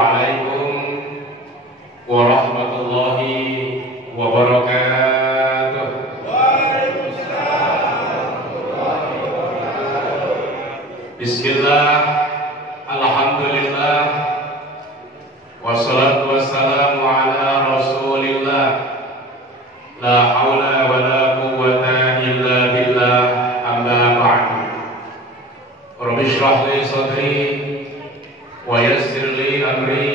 Assalamualaikum warahmatullahi wabarakatuh. Bismillah, alhamdulillah, wassalatu wassalamu ala rasulillah, la hawla wa la quwwata illa billah, amma ba'du. Rabbi shrah li sadri wa yassir li amri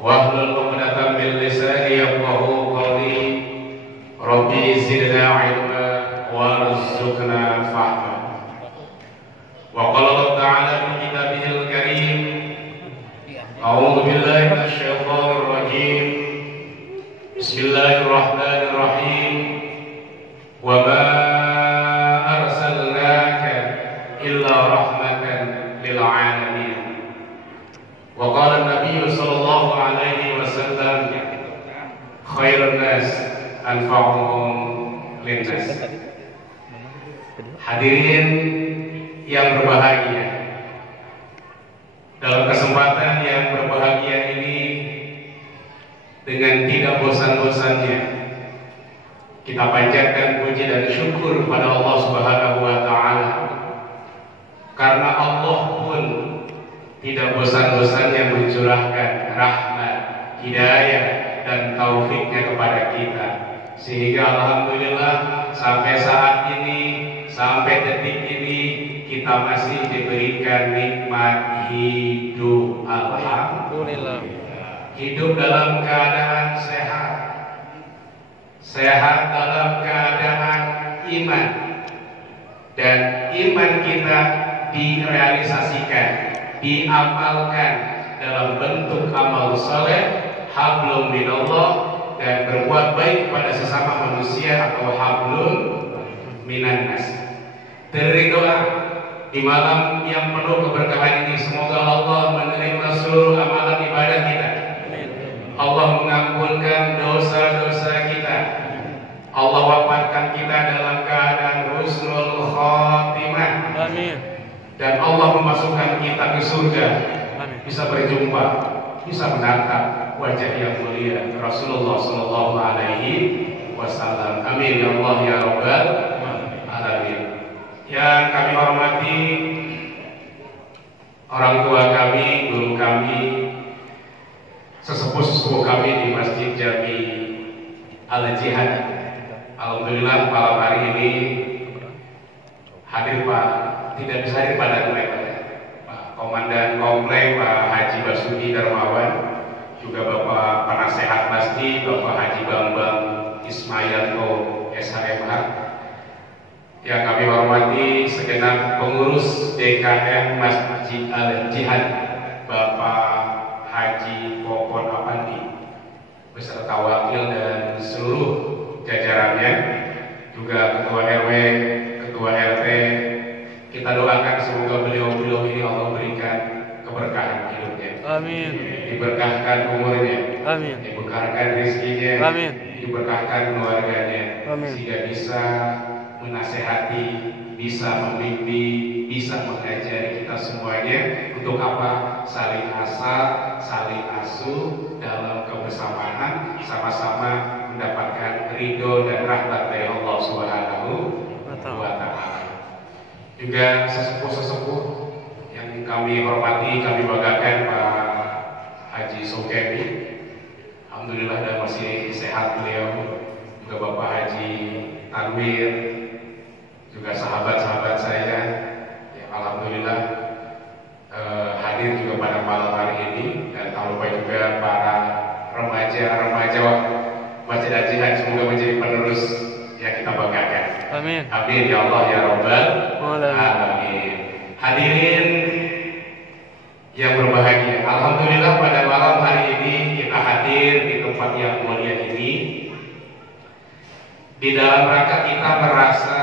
wahlul 'uqdatam min lisani yafqahu qawli. Rabbi zidna ilma warzuqna fahma. Wa qala Allah ta'ala fi kitabihil karim, a'udzu billahi minasy syaithanir rajim. Bismillahirrahmanirrahim. Wa ma arsalnaka illa rahmatan lil alamin. Wa qala an-nabiy sallallahu alaihi wasallam, khairun nas anfa'uhum linnas. Hadirin yang berbahagia, dalam kesempatan yang berbahagia ini, dengan tidak bosan-bosannya kita panjatkan puji dan syukur kepada Allah Subhanahu wa Ta'ala, karena Allah pun tidak bosan-bosannya mencurahkan rahmat, hidayah dan taufiknya kepada kita, sehingga alhamdulillah sampai saat ini, sampai detik ini kita masih diberikan nikmat hidup. Alhamdulillah. Hidup dalam keadaan sehat, sehat dalam keadaan iman, dan iman kita direalisasikan, diamalkan dalam bentuk amal saleh, hablum minallah, dan berbuat baik pada sesama manusia atau hablum minan nas. Dari doa di malam yang penuh keberkahan ini, semoga Allah menerima seluruh amalan ibadah kita. Allah mengampunkan dosa-dosa kita. Allah wafatkan kita dalam keadaan husnul khatimah. Amin. Dan Allah memasukkan kita ke surga. Amin. Bisa berjumpa, bisa menatap wajah yang mulia Rasulullah sallallahu alaihi wasallam. Amin ya Allah ya rabbal alamin. Yang kami hormati orang tua kami, guru kami, sesepuh-sesepuh kami di Masjid Jami Al-Jihad. Alhamdulillah malam hari ini hadir Pak, tidak bisa hadir pada Pak Komandan Komplek Pak Haji Basuki Darmawan, juga Bapak Penasehat Masjid Bapak Haji Bambang Ismayanto SHMH. Yang kami hormati segenap pengurus DKM Masjid Al-Jihad, Bapak Haji Popon Apandi beserta wakil dan seluruh jajarannya, juga Ketua RW, Ketua RT. Kita doakan semoga beliau-beliau ini Allah berikan keberkahan hidupnya. Amin. Diberkahkan umurnya. Amin. Diberkahkan rezekinya. Amin. Diberkahkan keluarganya. Amin. Sehingga bisa menasehati, bisa membimbing, bisa mengajari kita semuanya untuk apa? Saling asah, saling asuh dalam kebersamaan, sama-sama mendapatkan ridho dan rahmat dari Allah Subhanahu wa Ta'ala. Juga sesepuh-sesepuh yang kami hormati, kami banggakan Pak Haji Sokemi. Alhamdulillah dan masih sehat beliau. Juga Bapak Haji Tanwir, juga sahabat-sahabat saya yang alhamdulillah hadir juga pada malam hari ini, dan tak lupa juga para remaja-remaja Masjid Al-Jihad, semoga menjadi penerus yang kita banggakan. Amin. Amin ya Allah ya Rabbal alamin. Hadirin yang berbahagia, alhamdulillah pada malam hari ini kita hadir di tempat yang mulia ini di dalam rangka kita merasa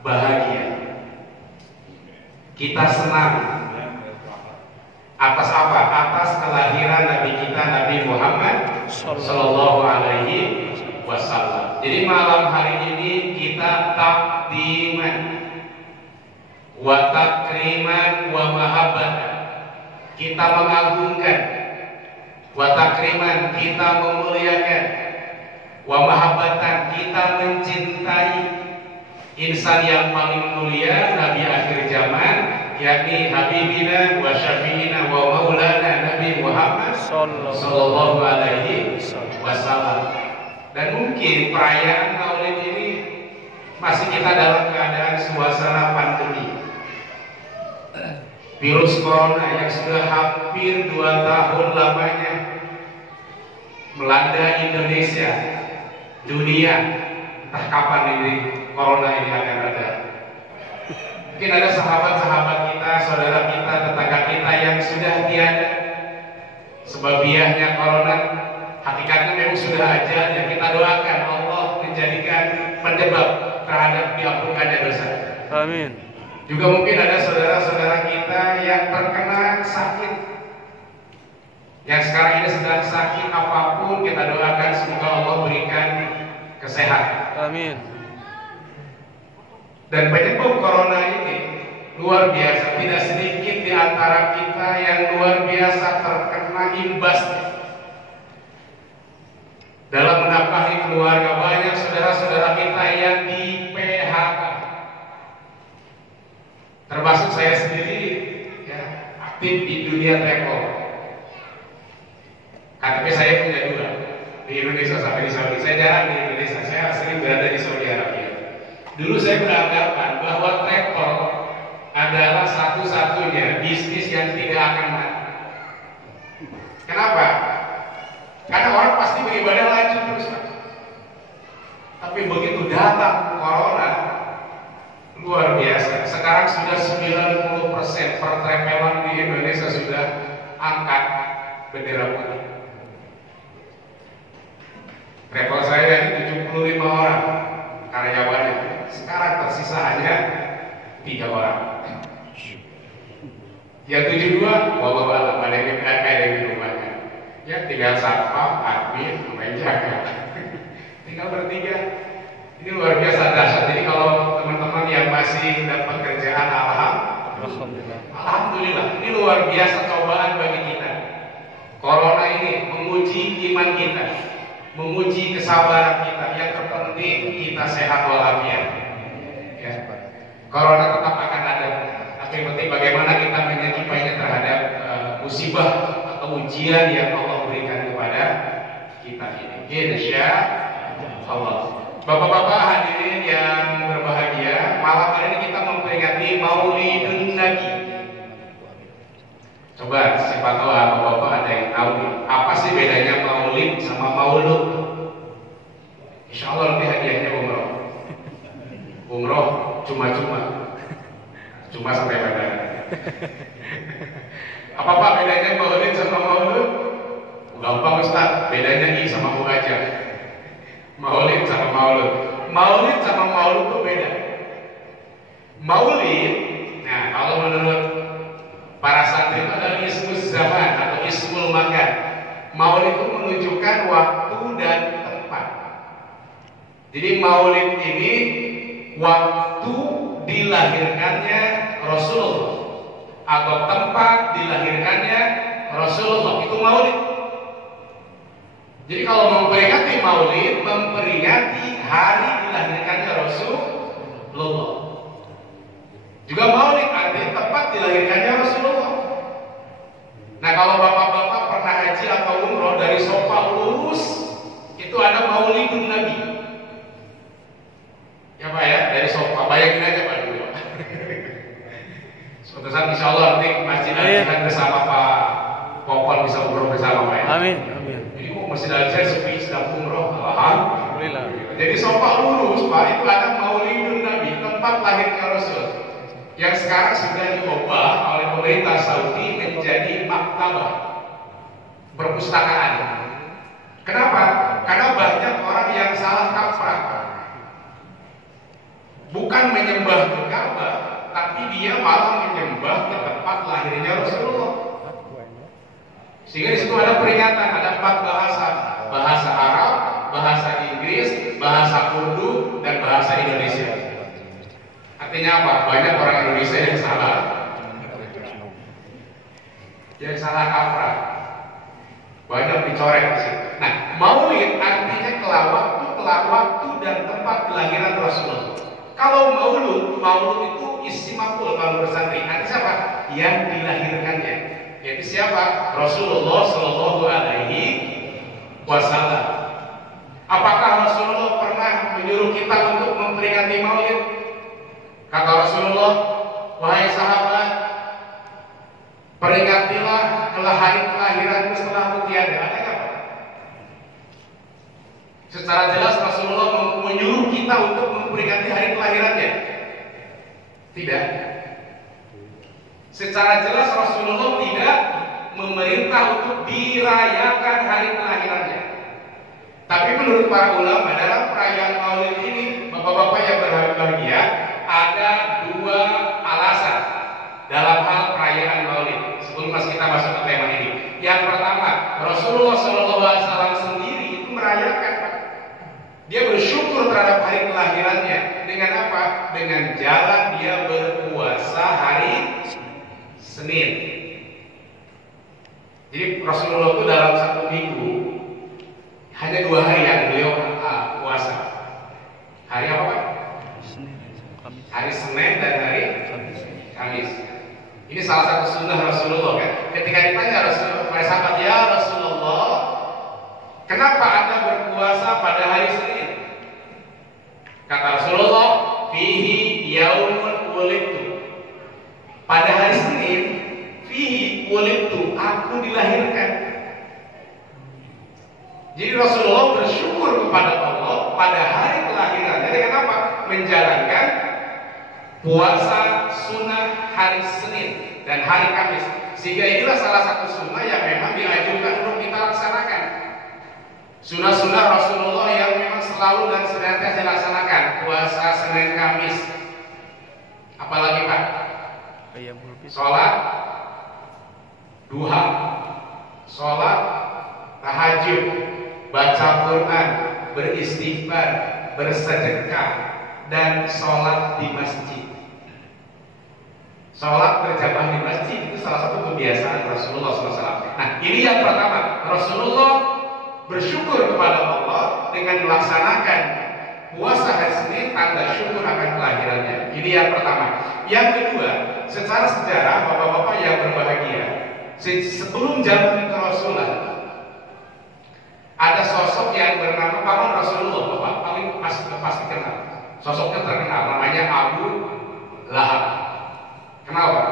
bahagia, kita senang atas apa? Atas kelahiran Nabi kita, Nabi Muhammad Sallallahu Alaihi Wasallam. Jadi malam hari ini kita takdiman wa takriman wa mahabbatan kita mengagungkan, wa takriman kita memuliakan, wa mahabbatan kita mencintai insan yang paling mulia, Nabi akhir zaman, yakni Habibina wa Syafi'ina wa Maulana Nabi Muhammad Sallallahu Alaihi Wasallam. Dan mungkin perayaan Maulid ini masih kita dalam keadaan suasana pandemi. Virus Corona yang sudah hampir 2 tahun lamanya melanda Indonesia, dunia, entah kapan ini Corona ini akan ada. Mungkin ada sahabat-sahabat kita, saudara kita, tetangga kita yang sudah tiada. Sebabiahnya Corona, hakikatnya memang sudah ajalnya. Kita doakan Allah menjadikan penyebab terhadap diampunkannya dosa. Amin. Juga mungkin ada saudara-saudara kita yang terkena sakit, yang sekarang ini sedang sakit apapun, kita doakan semoga Allah berikan kesehatan. Amin. Dan penyebab Corona ini luar biasa, tidak sedikit di antara kita yang luar biasa terkena imbasnya. Dalam menafkahi keluarga, banyak saudara-saudara kita yang di PHK. Termasuk saya sendiri, ya, aktif di dunia travel. KTP saya punya 2 di Indonesia sampai di Saudi. Saya jarang di Indonesia, saya sering berada di Saudi Arabia. Dulu saya beranggapan bahwa travel adalah satu-satunya bisnis yang tidak akan mati. Kenapa? Karena orang pasti beribadah lanjut terus. Tapi begitu datang Corona, luar biasa. Sekarang sudah 90% pertravelan di Indonesia sudah angkat bendera putih. Travel saya ini 75 orang karyawannya. Sekarang tersisa hanya 3 orang. Yang 72 bawa-bawa ada yang ada di rumahnya. Ya tinggal satpam, admin, menjaga. Tinggal bertiga. Ini luar biasa dahsyat. Jadi kalau teman-teman yang masih dapat kerjaan, alhamdulillah. Ini luar biasa cobaan bagi kita. Corona ini menguji iman kita, menguji kesabaran kita. Yang terpenting kita sehat walafiat. Ya. Corona tetap akan ada. Tapi yang penting bagaimana kita menyikapnya terhadap musibah atau ujian yang Allah berikan kepada kita ini. Insya Allah. Bapak-bapak hadirin yang berbahagia, malam hari ini kita memperingati Maulidun Nabi. Coba siapa tahu bapak-bapak ada yang tahu nih, apa sih bedanya Maulid sama Maulud? Insya Allah nanti hadiahnya umroh. Umroh cuma sampai bandara. Apa Pak bedanya Maulid sama Maulud? Gampang Ustaz, bedanya I sama Bu aja. Maulid sama Maulud. Maulid sama Maulud itu beda. Maulid, nah kalau menurut para santri itu adalah ismul zaman atau ismul makan. Maulid itu menunjukkan waktu dan tempat. Jadi Maulid ini waktu dilahirkannya Rasulullah atau tempat dilahirkannya Rasulullah, itu Maulid. Jadi kalau memperingati Maulid, memperingati hari dilahirkannya Rasulullah. Juga Maulid artinya tempat dilahirkannya Rasulullah. Nah kalau bapak-bapak pernah haji atau umroh dari Sofa lurus, itu ada Maulidun Nabi. Ya Pak ya, dari Sofa, bayangin aja Pak dulu. Suatu saat insya Allah nanti Masjid Al-Jihad bersama Pak Popon bisa umroh bersama Pak ya. Amin. Jadi kok Masjid Al-Jihad sepi sedang umroh, alhamdulillah. Jadi Sofa lurus Pak, itu ada Maulidun Nabi, tempat lahirnya Rasul, yang sekarang sudah diubah oleh pemerintah Saudi menjadi maktabah, perpustakaan. Kenapa? Karena banyak orang yang salah kaprah, bukan menyembah ke Ka'bah, tapi dia malah menyembah ke tempat lahirnya Rasulullah. Sehingga di situ ada peringatan, ada 4 bahasa: bahasa Arab, bahasa Inggris, bahasa Urdu, dan bahasa Indonesia. Artinya apa? Banyak orang Indonesia yang salah yang salah kaprah. Banyak dicoret di situ. Nah, maulid artinya kelah waktu dan tempat kelahiran Rasulullah. Kalau maulud itu istimaful kalau bersantri. Artinya siapa? Yang dilahirkannya. Yaitu siapa? Rasulullah Shallallahu Alaihi Wasallam. Apakah Rasulullah pernah menyuruh kita untuk memperingati maulid? Kata Rasulullah, wahai sahabat, peringatilah hari kelahiranku setelah aku tiada. Ada apa? Secara jelas Rasulullah menyuruh kita untuk memperingati hari kelahirannya. Tidak. Secara jelas Rasulullah tidak memerintah untuk dirayakan hari kelahirannya. Tapi menurut para ulama dalam perayaan Maulid ini, bapak-bapak yang berbahagia, ada dua alasan dalam hal perayaan Maulid. Sebelum kita masuk ke tema ini, yang pertama, Rasulullah SAW sendiri itu merayakan, Pak. Dia bersyukur terhadap hari kelahirannya dengan apa? Dengan jalan dia berpuasa hari Senin. Jadi Rasulullah itu dalam satu minggu hanya 2 hari yang beliau puasa. Hari apa, Pak? Hari Senin dan hari Kamis. Ini salah satu sunnah Rasulullah, kan? Ketika ditanya Rasulullah, para sahabat, ya Rasulullah, kenapa Anda berpuasa pada hari Senin? Kata Rasulullah, fihi yaumun wulidtu. Pada hari Senin, fihi wulidtu, aku dilahirkan. Jadi Rasulullah bersyukur kepada Allah pada hari kelahirannya dengan apa? Menjalankan puasa sunnah hari Senin dan hari Kamis. Sehingga inilah salah satu sunnah yang memang dianjurkan untuk kita laksanakan. Sunnah-sunnah Rasulullah yang memang selalu dan senantiasa dilaksanakan, puasa Senin Kamis. Apalagi, Pak? Sholat duha, sholat tahajud, baca Quran, beristighfar, bersedekah, dan sholat di masjid. Sholat berjamaah di masjid itu salah satu kebiasaan Rasulullah SAW. Nah, ini yang pertama, Rasulullah bersyukur kepada Allah dengan melaksanakan puasa hari Senin, tanda syukur akan kelahirannya. Ini yang pertama. Yang kedua, secara sejarah, bapak-bapak yang berbahagia, sebelum zaman kerasulan, ada sosok yang bernama paman Rasulullah, bapak paling pasti kenal. Sosoknya terkenal, namanya Abu Lahab. Kenal, Pak?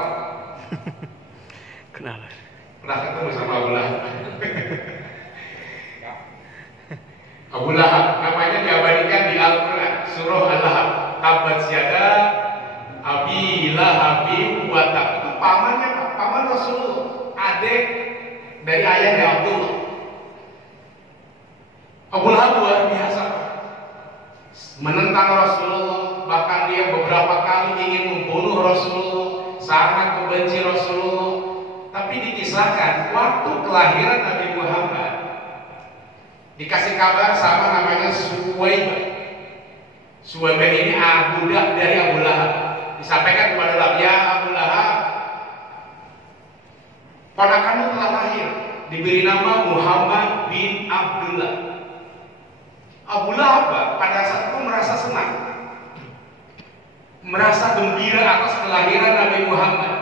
Kenal. Pernah ketemu sama Abu Lahab? Abu Lahab, namanya diabadikan di Al-Quran, surah Al-Lahab. Tabat syada Abi Lahabin wa tab. Itu pamannya, Pak, paman Rasulullah, adik dari ayahnya Abdullah. Abu Lahab luar biasa, menentang Rasulullah, bahkan dia beberapa kali ingin membunuh Rasulullah, sangat membenci Rasulullah. Tapi dikisahkan waktu kelahiran Nabi Muhammad dikasih kabar sama namanya Suwaibah. Suwaibah ini budak dari Abu Lahab. Disampaikan kepada Lahab, ya Abu Lahab, ponakanmu telah lahir, diberi nama Muhammad bin Abdullah. Abu Lahab pada saat itu merasa senang, merasa gembira atas kelahiran Nabi Muhammad.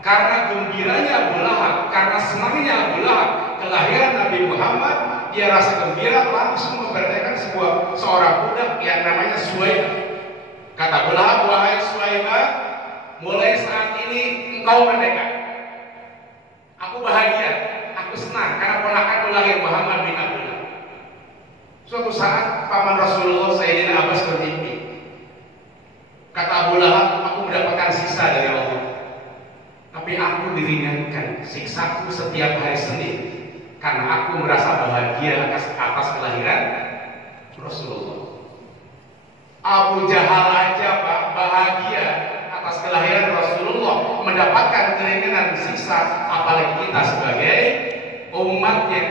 Karena gembiranya Abu Lahab, karena senangnya Abu Lahab kelahiran Nabi Muhammad, dia rasa gembira, langsung memberdayakan seorang budak yang namanya Suwaibah. Kata Abu Lahab, wahai Suwaibah, mulai saat ini engkau merdeka. Aku bahagia, aku senang karena ponakanku lahir Muhammad bin Abdullah. Suatu saat paman Rasulullah Sayyidina Abbas bermimpi. Kata Abu Lahab, aku mendapatkan siksa dari Allah, tapi aku diringankan siksaku setiap hari Senin karena aku merasa bahagia atas kelahiran Rasulullah. Abu Jahal aja, Pak, bahagia atas kelahiran Rasulullah, mendapatkan keringanan siksa, apalagi kita sebagai umatnya.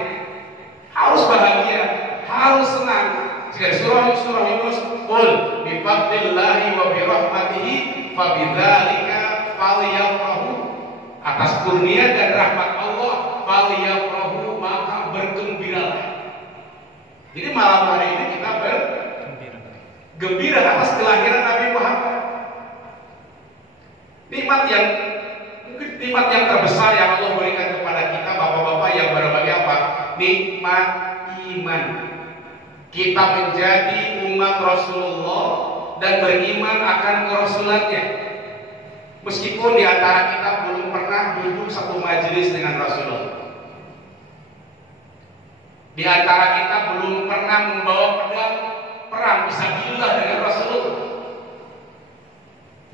Harus bahagia, harus senang. Jika surah Yunus, qul bi fadlillahi wa bi rahmatihi fa bidzalika falyafrahu. Atas kurnia dan rahmat Allah Allah, falyafrahu, maka bergembiralah. Jadi malam hari ini kita bergembira atas kelahiran Nabi Muhammad. Nikmat yang terbesar yang Allah berikan kepada kita, bapak-bapak yang berbagi apa? Nikmat iman. Kita menjadi umat Rasulullah dan beriman akan kerasulannya. Meskipun di antara kita belum pernah duduk satu majelis dengan Rasulullah, di antara kita belum pernah membawa pedang perang fisabilillah dengan Rasulullah,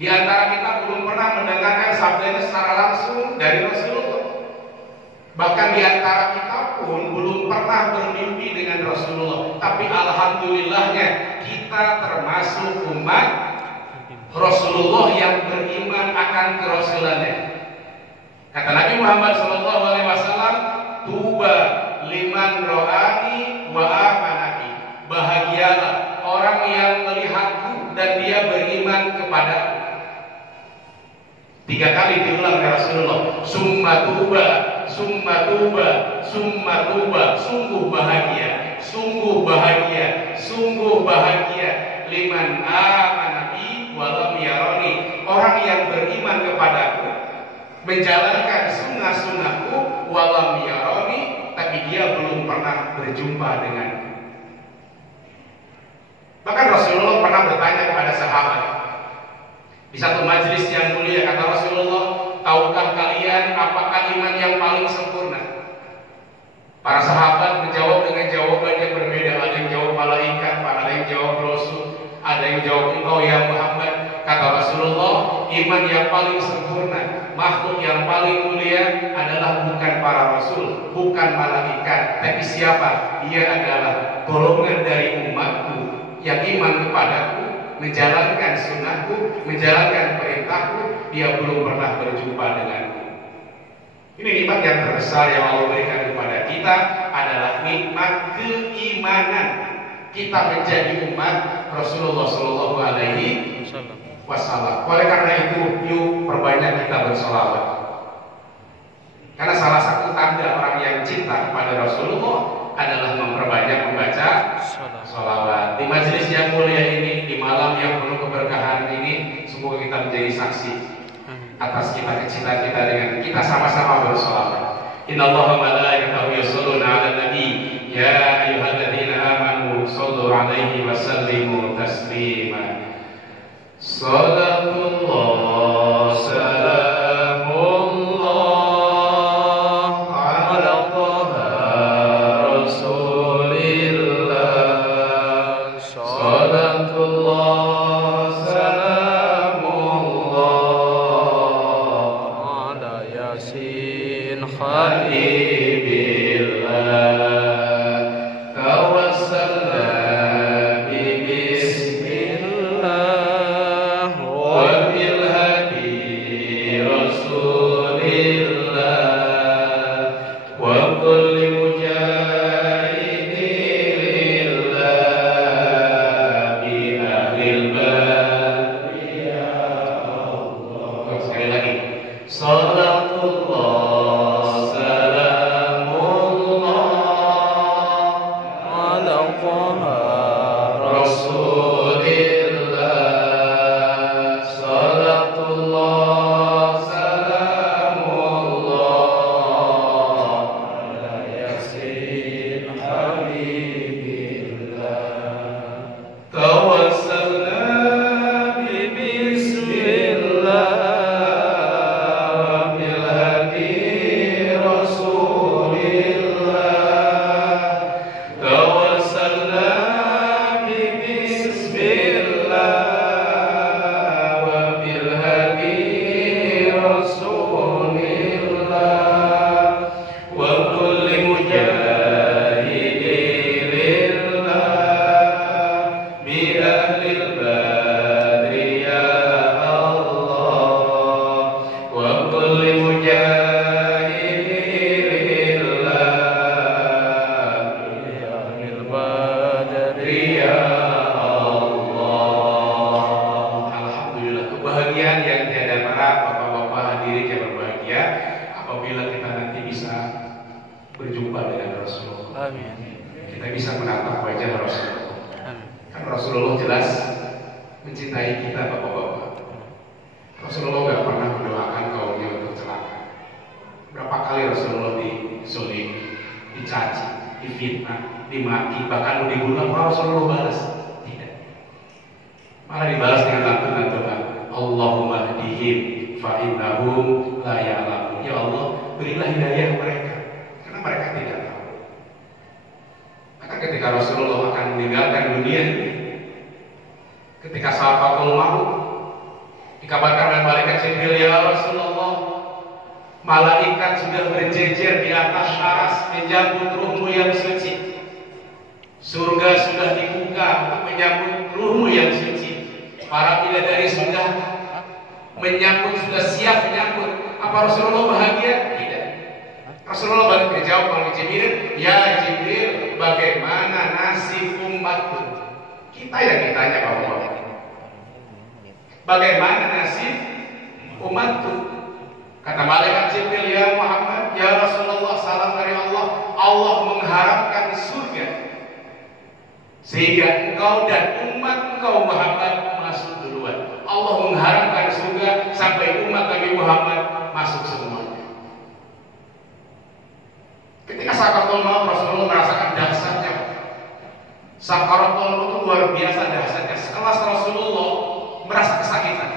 di antara kita belum pernah mendengarkan sabdanya secara langsung dari Rasulullah, bahkan di antara kita pun belum pernah bermimpi dengan Rasulullah. Tapi alhamdulillahnya kita termasuk umat Rasulullah yang beriman akan kerasulannya. Kata Nabi Muhammad SAW, tuba liman ro'ani wa amanaki, bahagialah orang yang melihatku dan dia beriman kepadaku. 3 kali diulang oleh Rasulullah, summa tuba, summa tuba, summa tuba. Sungguh bahagia, sungguh bahagia, sungguh bahagia liman amanaki walam yaroni, orang yang beriman kepadaku, menjalankan sunnah-sunnahku, walam yaroni, tapi dia belum pernah berjumpa denganku. Bahkan Rasulullah pernah bertanya kepada sahabat di satu majelis yang mulia, kata Rasulullah, tahukah kalian apakah iman yang paling sempurna? Para sahabat menjawab dengan jawaban yang berbeda. Ada yang jawab malaikat, ada yang jawab Rasul, ada yang jawab engkau ya Muhammad. Kata Rasulullah, iman yang paling sempurna, makhluk yang paling mulia adalah bukan para rasul, bukan malaikat, tapi siapa? Dia adalah golongan dari umatku yang iman kepadaku, menjalankan sunnahku, menjalankan perintahku, dia belum pernah berjumpa denganku. Ini nikmat yang terbesar yang Allah berikan kepada kita, adalah nikmat keimanan. Kita menjadi umat Rasulullah Shallallahu Alaihi Wasallam. Oleh karena itu, yuk perbanyak kita bersolawat. Karena salah satu tanda orang yang cinta kepada Rasulullah adalah memperbanyak membaca sholawat. Di majelis yang mulia ini, di malam yang penuh keberkahan ini, semoga kita menjadi saksi atas cinta kita dengan kita sama-sama bersolawat. Innallaha malaikatahu yusholluna 'alan nabi, ya ayyuhalladzina amanu shollu 'alaihi wa sallimu taslima. Salatullah salamullah ala Taha Rasulillah. Salatullah salamullah ala Yasin Habibillah. Tawassalna apabila kita nanti bisa Rasulullah jelas mencintai kita, bapak-bapak. Rasulullah nggak pernah mendoakan kaumnya untuk celaka. Berapa kali Rasulullah dizolimi, dicaci, difitnah, dimaki, bahkan dibunuh, apa Rasulullah balas? Tidak. Malah dibalas dengan lantunan doa, Allahumma hdihim fa innahum la ya'lamun. Ya Allah, berilah hidayah mereka karena mereka tidak tahu. Maka ketika Rasulullah akan meninggalkan dunia ini, ketika sahabatul maut, dikabarkan oleh malaikat Jibril, ya Rasulullah, malaikat sudah berjejer di atas aras menyambut ruhmu yang suci. Surga sudah dibuka untuk menyambut ruhmu yang suci. Para bidadari sudah menyambut, sudah siap menyambut. Apa Rasulullah bahagia? Tidak. Rasulullah balik jawab oleh Jibril, ya Jibril, bagaimana nasib umatku? Kita yang ditanya, bapak-bapak. Bagaimana nasib umatku? Kata malaikat Jibril, ya Muhammad, ya Rasulullah, salam dari Allah. Allah mengharapkan surga sehingga engkau dan umat engkau Muhammad masuk duluan. Allah mengharapkan surga sampai umat Nabi Muhammad masuk semuanya. Ketika sakaratul maut, Rasulullah merasakan dahsyatnya. Sakaratul maut itu luar biasa dahsyatnya. Sekelas Rasulullah merasa kesakitan.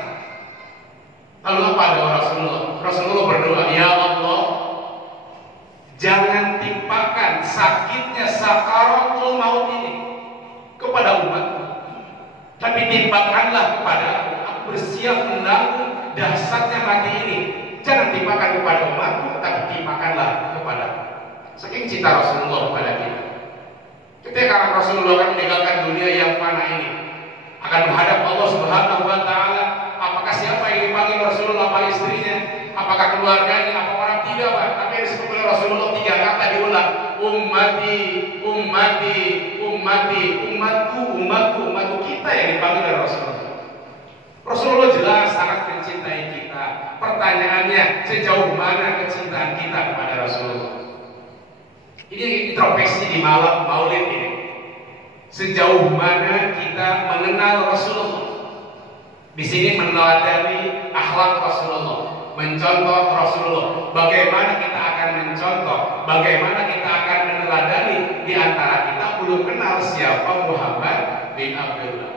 Lalu apa doa Rasulullah? Rasulullah berdoa, ya Allah, jangan timpakan sakitnya sakaratul maut ini kepada umatku, tapi timpakanlah kepada aku. Aku bersiap menanggung dahsyatnya mati ini. Jangan timpakan kepada umatku, tapi timpakanlah kepada aku. Saking cinta Rasulullah kepada kita. Ketika Rasulullah akan meninggalkan dunia yang fana ini, akan menghadap Allah Subhanahu wa Ta'ala. Apakah siapa yang dipanggil Rasulullah? Apa istrinya? Apakah keluarganya? Apa orang? Tidak, Pak. Tapi yang disebut oleh Rasulullah 3 kata diulang, ummati, ummati, ummati, umatku, umatku, umatku. Kita yang dipanggil oleh Rasulullah. Rasulullah jelas sangat mencintai kita. Pertanyaannya, sejauh mana kecintaan kita kepada Rasulullah? Ini introspeksi di malam Maulid ini. Sejauh mana kita mengenal Rasulullah? Di sini meneladani akhlak Rasulullah, mencontoh Rasulullah. Bagaimana kita akan mencontoh? Bagaimana kita akan meneladani di antara kita belum kenal siapa Muhammad bin Abdullah?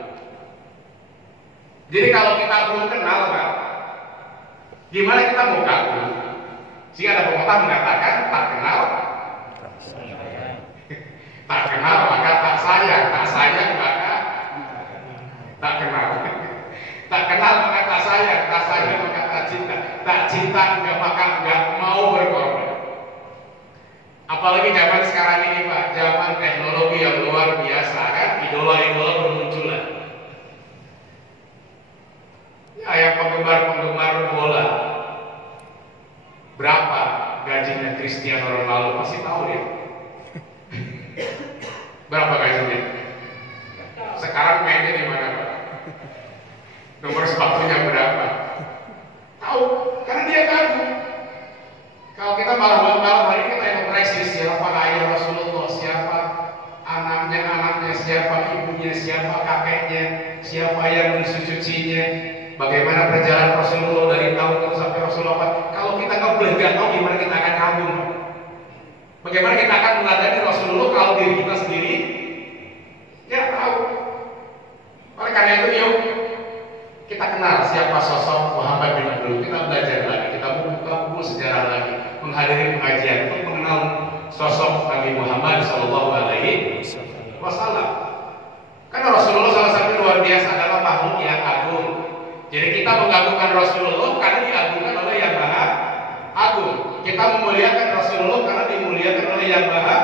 Jadi kalau kita belum kenal, Pak, gimana kita mau kagum? Jika ada pepatah mengatakan tak kenal, tak kenal maka tak sayang, tak sayang maka tak kenal, tak kenal maka tak sayang, tak sayang maka tak cinta, tak cinta enggak maka enggak mau berkorban. Apalagi zaman sekarang ini, Pak, zaman teknologi yang luar biasa, kan, idola-idola bermunculan. Ya, yang penggemar bola, berapa gajinya Cristiano Ronaldo? Pasti tahu ya. Berapa gajinya? Sekarang mainnya di mana, Pak? Nomor sepatunya berapa? Tahu? Karena dia kagum. Kalau kita malam hari kita yang koreksi siapa ayah Rasulullah, siapa anaknya, siapa ibunya, siapa kakeknya, siapa yang mensucinya, bagaimana perjalanan Rasulullah dari tahun itu sampai Rasulullah. Kalau kita nggak tahu gimana kita akan kagum? Bagaimana kita akan meladani Rasulullah kalau diri kita sendiri tidak tahu? Oleh karena itu, yuk kita kenal siapa sosok Muhammad bin Abdullah. Kita belajar lagi, kita buka buku sejarah lagi, menghadiri pengajian untuk mengenal sosok Nabi Muhammad Shallallahu Alaihi Wasallam. Karena Rasulullah salah satu luar biasa adalah makhluk yang agung. Jadi kita mengagungkan Rasulullah karena diagungkan oleh yang Maha Agung. Kita memuliakan Rasulullah karena dimuliakan oleh yang Maha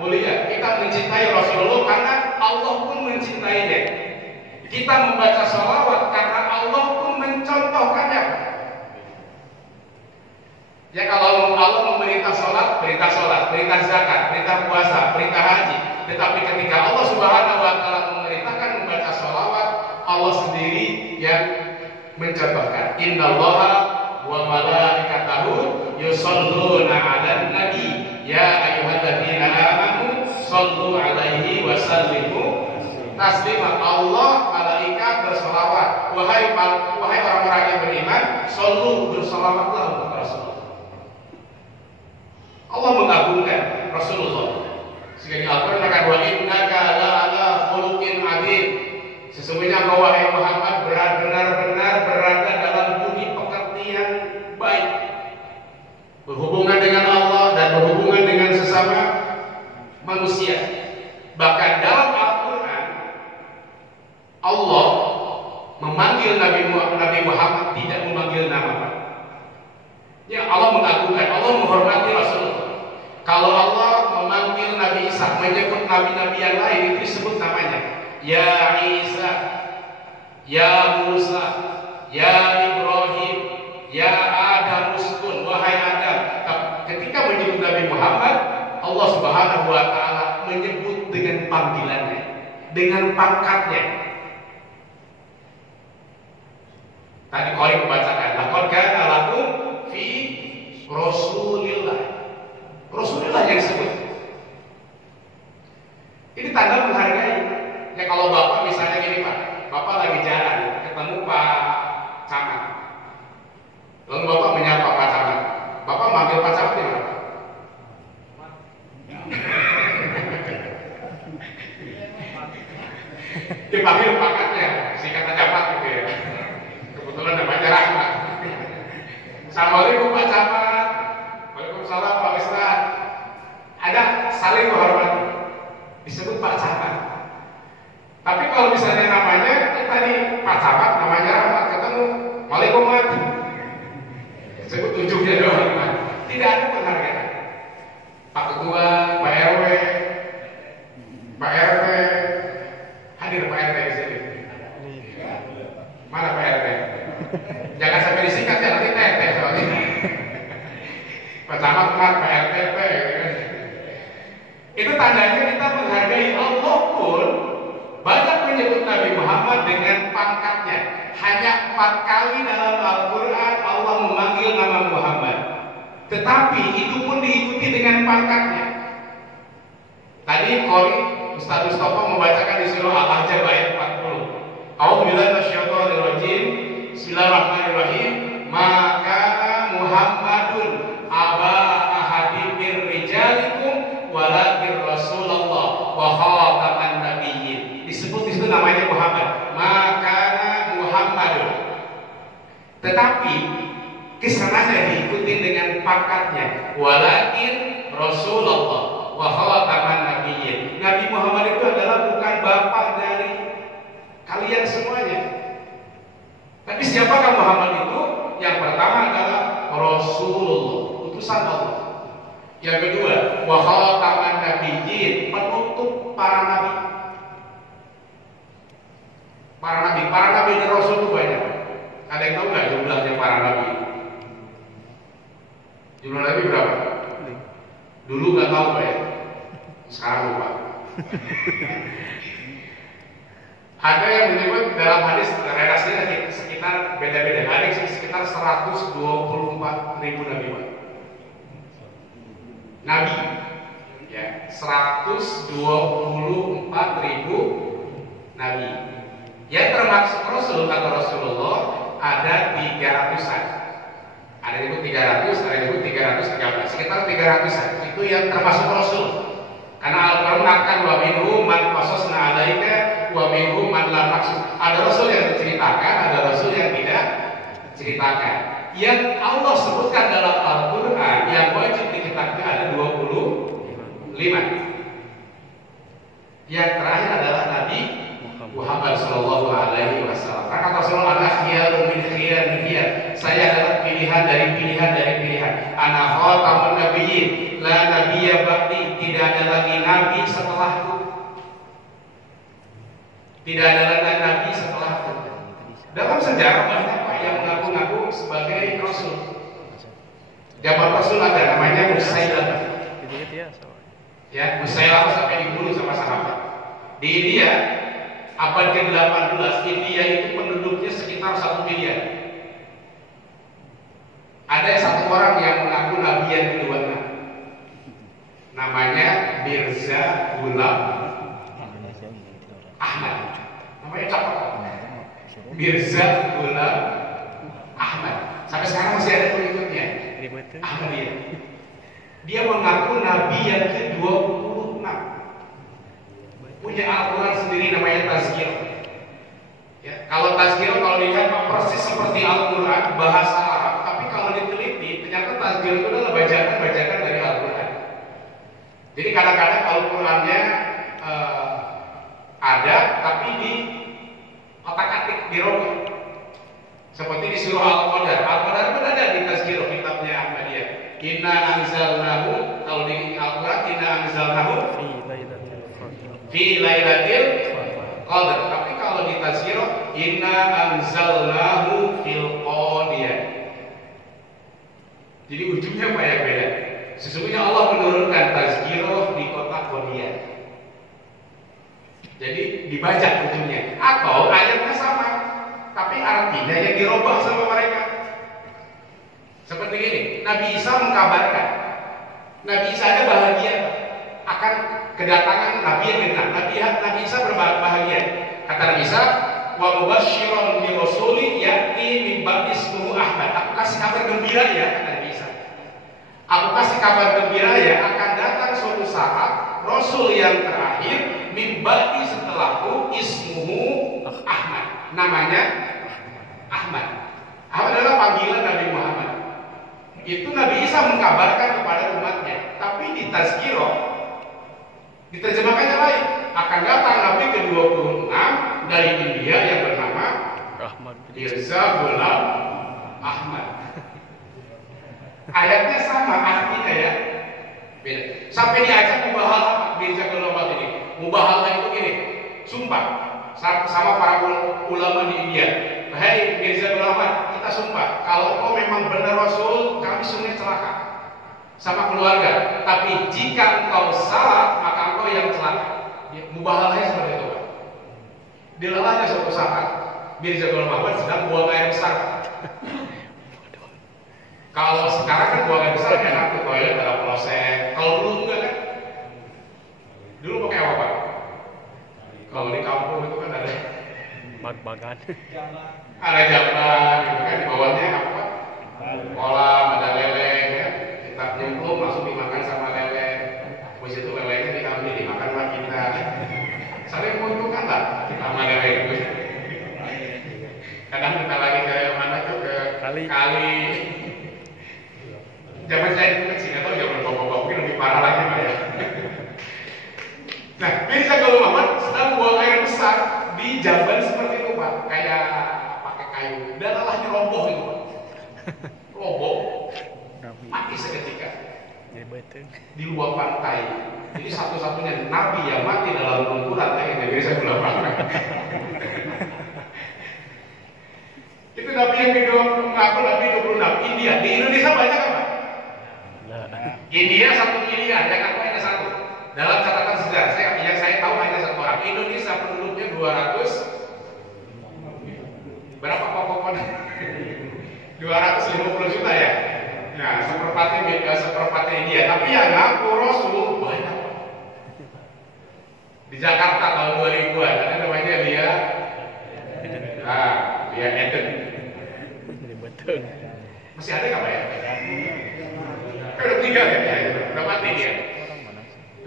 Mulia. Kita mencintai Rasulullah karena Allah pun mencintainya. Kita membaca sholawat karena Allah pun mencontohkannya. Ya, kalau Allah memerintah sholat, perintah zakat, perintah puasa, perintah haji. Tetapi ketika Allah Subhanahu wa Ta'ala memerintahkan membaca sholawat, Allah sendiri yang mencontohkan. Innallaha wa malaikatahu yusholluna 'alan nabi ya ayyuhalladzina amanu shollu 'alaihi wa sallimu tasliman. Allah, malaikat bersolawat. Wahai orang-orang yang beriman, shollu, bersolawatlah untuk Rasulullah. Allah mengagungkan Rasulullah. Sehingga di Al-Quran akan wa innaka la'ala khuluqin adzim. Sesungguhnya engkau wahai Muhammad benar-benar berada dalam budi pekerti yang baik, berhubungan dengan Allah dan berhubungan dengan sesama manusia. Bahkan dalam Al-Quran Allah memanggil Nabi Muhammad tidak memanggil nama. Ya, Allah mengagungkan, Allah menghormati Rasulullah. Kalau Allah memanggil Nabi Isa, menyebut nabi-nabi yang lain, itu disebut namanya. Ya Isa, Ya Musa, Ya Ibrahim, Ya Adam uskun, wahai Adam. Ketika menyebut Nabi Muhammad, Allah Subhanahu wa Ta'ala menyebut dengan panggilannya, dengan pangkatnya. Tadi Qori membacakan, laqad kana lakum fi Rasulillah. Rasulillah yang disebut. Ini tanda menghargai. Ya kalau Bapak misalnya gini Pak, Bapak lagi jalan, ketemu Pak Camat. Lalu Bapak menyapa Pak Camat. Bapak manggil Pak Camat di mana? Dipanggil pakatnya, singkat aja Pak gitu ya. Kebetulan namanya Rahmat. Assalamualaikum Pak Camat. Waalaikumsalam Pak Ustaz. Ada saling menghormati, disebut Pak Camat. Tapi kalau misalnya namanya tadi Pak Camat, namanya Rahmat, ketemu Waalaikumsalam, disebut ujungnya doang, tidak ada penghargaan. Pak Ketua, Pak RW, Pak RT, hadir Pak RT di sini. Mana Pak RT? Jangan sampai disingkat ya, nanti tete soalnya. Pak Camat, Pak RT, itu tandanya kita menghargai. Allah pun banyak menyebut Nabi Muhammad dengan pangkatnya. Hanya 4 kali dalam Al-Quran Allah memanggil nama Muhammad. Tetapi itu pun diikuti dengan pangkatnya. Tadi Qori Ustaz Mustafa membacakan di surah Al-Ahzab ayat 40. A'udzubillahi minasyaitonir rajim. Bismillahirrahmanirrahim. Maka Muhammadun aba ahadin mir rijalikum walakin Rasulullah wa khataman nabiyyin. Disebut di situ namanya Muhammad. Maka Muhammadun. Tetapi kesananya diikuti dengan pangkatnya. Walakin Rasulullah wa khataman nabiyyin. Nabi Muhammad itu adalah bukan bapak dari kalian semuanya. Tapi siapakah Muhammad itu? Yang pertama adalah Rasulullah, utusan Allah. Yang kedua, wa khataman nabiyyin, penutup para nabi. Para nabi dan rasul itu banyak. Ada yang tahu nggak jumlahnya para nabi? Jumlah nabi berapa? Dulu nggak tahu Pak ya, sekarang lupa. Ada yang menyebut dalam hadis redaksinya sekitar beda-beda. Ada yang sekitar 124.000 nabi Pak. Nabi, ya 124.000 nabi. Yang termasuk Rasul kata Rasulullah ada 300-an. Ada yang nyebut 300, ada yang nyebut 313, sekitar 300-an. Itu yang termasuk Rasul. Karena Al-Quran mengatakan wa minhum man qasasna 'alaika wa minhum man lam naqsus. Ada Rasul yang diceritakan, ada Rasul yang tidak diceritakan. Yang Allah sebutkan dalam Al-Quran yang wajib dikitabkan ada 25. Yang terakhir adalah Nabi Muhammad Sallallahu Alaihi Wasallam. Kata Rasulullah, "Ana khiyarun min khiyar." Saya adalah pilihan dari pilihan dari pilihan. Ana khatamun nabiyyin, la nabiyya ba'di. Tidak ada lagi nabi setelahku. Tidak ada lagi nabi setelahku. Dalam sejarah banyak Pak yang mengaku-ngaku sebagai Rasul. Zaman Rasul ada namanya Musailamah. Ya, Musailamah sampai dibunuh sama sahabat. Di India abad ke-18, India itu penduduknya sekitar 1 miliar. Ada satu orang yang mengaku nabi yang kedua, namanya Mirza Ghulam Ahmad. cakep. Mirza Ghulam Ahmad. Sampai sekarang masih ada pengikutnya. Ahmadiyah. Dia mengaku Nabi yang ke-26. Punya Al-Quran sendiri namanya Tazkirah. Ya, kalau Tazkirah kalau dilihat persis seperti Al-Quran bahasa Arab, tapi kalau diteliti ternyata Tazkirah itu adalah bacaan-bacaan dari Al-Quran. Jadi kadang-kadang Al-Qurannya ada, tapi di otak-atik, dirobek. Seperti di surah Al-Qadar. Al-Qadar pun ada di Tazkirah kitabnya Ahmadiyah. Inna anzalnahu, kalau di Al-Quran Inna anzalnahu fi lailatul qadar. Tapi kalau di Tazkirah Inna anzalnahu fil qadiyah. Jadi ujungnya apa ya beda? Sesungguhnya Allah menurunkan Tazkirah di kota Qadiyah. Jadi dibaca ujungnya. Atau ayatnya sama, tapi artinya yang dirubah sama mereka. Seperti ini, Nabi Isa mengkabarkan, Nabi Isa ada bahagia akan kedatangan Nabi yang benar. Nabi Isa berbahagia. Kata Nabi Isa, wa mubasysyiran bi rasulin ya'ti min ba'di ismuhu Ahmad. Aku kasih kabar gembira ya, kata Nabi Isa. Aku kasih kabar gembira ya, akan datang suatu saat Rasul yang terakhir min ba'di setelahku ismuhu Ahmad. Namanya Ahmad. Ahmad adalah panggilan Nabi Muhammad. Itu Nabi Isa mengkabarkan kepada umatnya. Tapi di Tazkirah diterjemahkannya lain. Akan datang Nabi ke-26 dari India yang bernama Mirza Ghulam Ahmad. Ayatnya sama artinya ya, beda. Sampai diajak mubahalah Mirza Ghulam Ahmad ini. Mubahalah itu gini, sumpah sama para ulama di India. Hei Mirza Ghulam Ahmad, kita sumpah kalau kau memang benar Rasul, kami semuanya celaka sama keluarga. Tapi jika engkau salah, maka engkau yang celaka. Mubahalahnya seperti itu, Pak. Dilalahnya suatu saat Mirza Ghulam Ahmad sedang buang air besar. Kalau sekarang kan buang air besar enak ke toilet ada kloset. Kalau dulu enggak kan? Dulu pakai apa, Pak? Kalau di kampung itu kan ada bag-bagan. Ada jamban, gitu kan, di bawahnya apa? Kolam, ada lele, ya. Kita nyemplung langsung dimakan sama lele. Habis itu lelenya diambil, dimakanlah kita. Saling menguntungkan lah kita sama lele itu. Kadang kita lagi ke mana tuh, ke kali. Zaman saya itu kecil, atau zaman bapak-bapak mungkin lebih parah lagi, Pak ya. Nah, Mirza Ghulam Ahmad sedang buang air besar di jamban seperti itu, Pak, kayak pakai kayu. Dan lalahnya roboh itu, Pak. Roboh, mati seketika di luar pantai. Jadi satu-satunya Nabi yang mati dalam luncuran kayaknya Mirza Ghulam Ahmad. Itu Nabi yang mengaku Nabi 26. India, di Indonesia banyak apa? India 1 miliar, yang aku hanya satu. Dalam catatan sejarah yang saya tahu hanya satu orang. Indonesia penduduknya 200 berapa pokoknya? 250 juta ya. Nah, seperempatnya India. Tapi yang ngaku Rasul banyak. Di Jakarta tahun 2000-an ada namanya Lia Eden. Masih ada nggak Pak ya? Udah 3 ya, udah mati dia.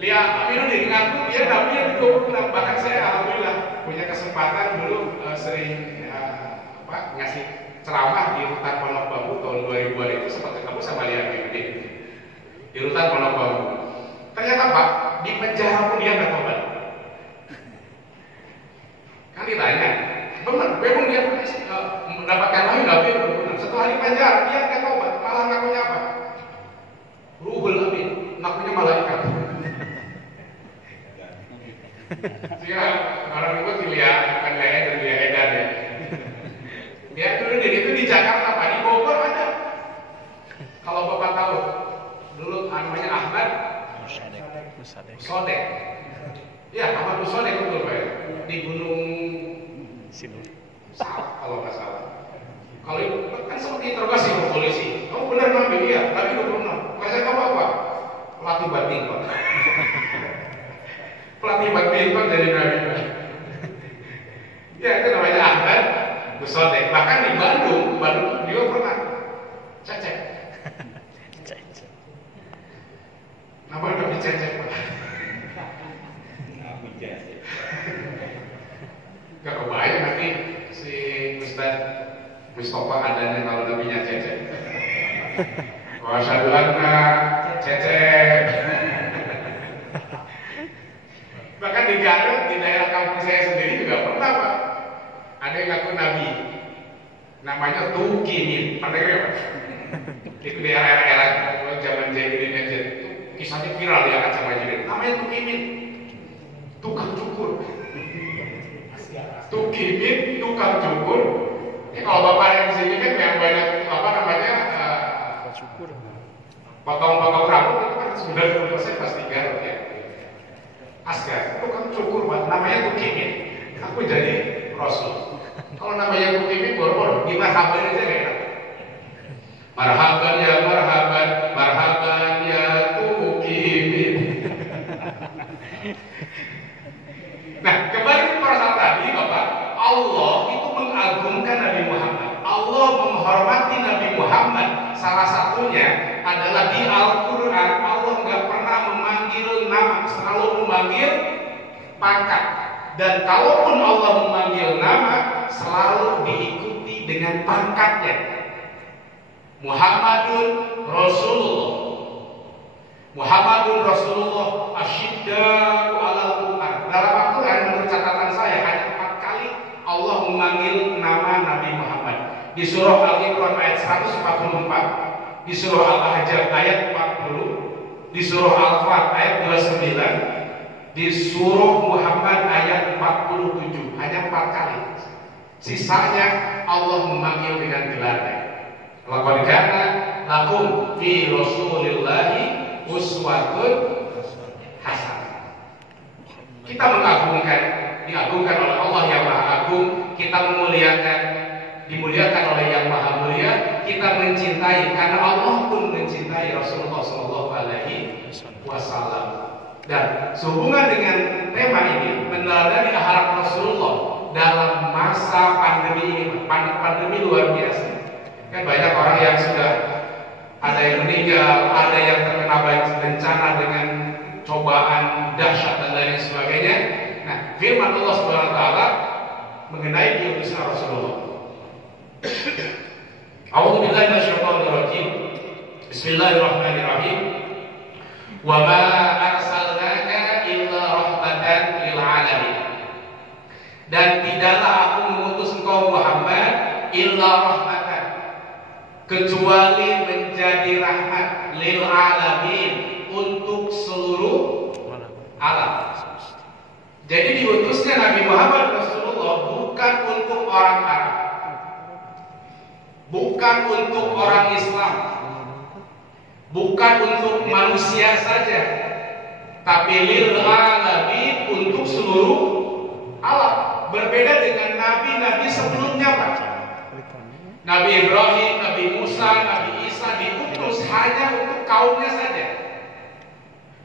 Lia Aminuddin ngaku dia Nabi yang ke-26. Bahkan saya alhamdulillah punya kesempatan dulu sering ngasih ceramah di Rutan Pondok Bambu tahun 2000-an itu sempat ketemu sama Lia Aminuddin di Rutan Pondok Bambu. Ternyata Pak, di penjara pun dia nggak tobat. Kan ditanya, memang dia mendapatkan wahyu Nabi yang ke-26. Setelah di penjara dia nggak tobat, malah ngakunya apa? Ruhul Amin, ngakunya malaikat. Sehingga orang itu dilihat bukan Lia Eden, Lia Edan ya. Dia dulu itu di Jakarta, Pak, di Bogor ada. Kalau Bapak tahu, dulu namanya Ahmad Musodek. Iya, Ahmad Musodek betul Pak. Di Gunung Salak kalau nggak salah. Kalau itu kan seperti interogasi ke polisi. Kamu benar Nabi dia, tapi 26. Kerja kamu apa? Pelatih badminton. Pelatih badminton dari Nabi. Ya itu namanya Ahmad Musodek. Bahkan di Bandung juga pernah Cecep. Nama udah Cecep. Gak kebayang nanti si Ustaz Mustafa adanya kalau namanya Cecep. Wah, saduanna Cecep. Bahkan di Garut, di daerah kampung saya sendiri juga pernah, Pak. Ada yang ngaku nabi, namanya Tukimin. Pernah nggak, Pak? Itu di era-era zaman Jahilin aja. Itu kisahnya viral di acara Jahilin. Namanya Tukimin, tukang cukur. Tukimin, tukang cukur. Ya kalau bapak yang di sini kan yang banyak apa namanya cukur, potong-potong rambut itu kan 90% pasti Garut ya. Asgar, tukang cukur, Pak. Namanya Tukimin. Aku jadi Rasul. Kalau namanya Tukimin, boro-boro di marhaban aja gak enak. Marhaban ya marhaban, marhaban ya Tukimin. Nah, kembali ke perasaan tadi, Bapak. Allah itu mengagungkan Nabi Muhammad. Allah menghormati Nabi Muhammad. Salah satunya adalah di Al-Quran. Allah nggak pernah memanggil nama, selalu memanggil pangkat. Dan kalaupun Allah memanggil nama, selalu diikuti dengan pangkatnya. Muhammadun Rasulullah. Muhammadun Rasulullah asyidda'u 'alal Qur'an. Dalam Al-Quran menurut catatan saya hanya 4 kali Allah memanggil nama Nabi Muhammad. Di surah Al-Imran ayat 144, di surah Al-Ahzab ayat 40, di surah Al-Fat ayat 29, di surah Muhammad ayat 47. Hanya 4 kali. Sisanya Allah memanggil dengan gelarnya. Laqad kana lakum fi Rasulillahi uswatun hasanah. Kita mengagungkan, diagungkan oleh Allah yang Maha Agung. Kita memuliakan, dimuliakan oleh yang Maha Mulia. Kita mencintai karena Allah pun mencintai Rasulullah SAW. Dan sehubungan dengan tema ini meneladani akhlak Rasulullah dalam masa pandemi ini. Pandemi luar biasa. Kan banyak orang yang sudah ada yang meninggal, ada yang terkena bencana dengan cobaan dahsyat dan lain sebagainya. Nah, firman Allah Subhanahu wa taala mengenai diutusnya Rasulullah. A'udzu billahi minasyaitonir rajim. Bismillahirrahmanirrahim. Wa ma arsalnaka illa rahmatan lil alamin. Dan tidaklah aku mengutus engkau Muhammad illa rahmatan, kecuali menjadi rahmat lil alamin, untuk seluruh alam. Jadi diutusnya Nabi Muhammad Rasulullah bukan untuk orang Arab, bukan untuk orang Islam, bukan untuk manusia saja, tapi lil alamin, untuk seluruh alam. Berbeda dengan nabi-nabi sebelumnya, Pak. Nabi Ibrahim, Nabi Musa, Nabi Isa diutus hanya untuk kaumnya saja,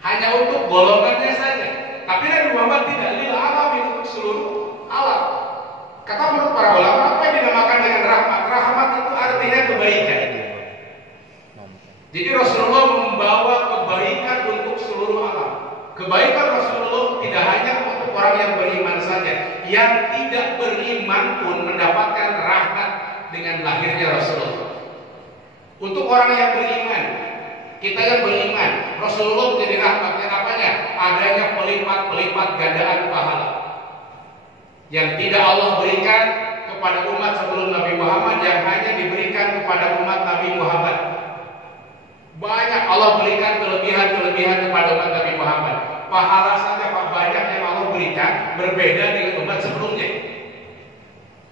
hanya untuk golongannya saja. Tapi Nabi Muhammad tidak, lil alamin, untuk seluruh alam. Kata menurut para ulama, apa yang dinamakan dengan rahmat? Rahmat itu artinya kebaikan. Jadi Rasulullah membawa kebaikan untuk seluruh alam. Kebaikan Rasulullah tidak hanya untuk orang yang beriman saja. Yang tidak beriman pun mendapatkan rahmat dengan lahirnya Rasulullah. Untuk orang yang beriman, kita yang beriman, Rasulullah menjadi rahmatnya apanya? Adanya pelipat-pelipat gandaan pahala yang tidak Allah berikan kepada umat sebelum Nabi Muhammad, yang hanya diberikan kepada umat Nabi Muhammad. Banyak Allah berikan kelebihan-kelebihan kepada umat Nabi Muhammad. Pahala saja Pak, banyak yang Allah berikan, berbeda dengan umat sebelumnya.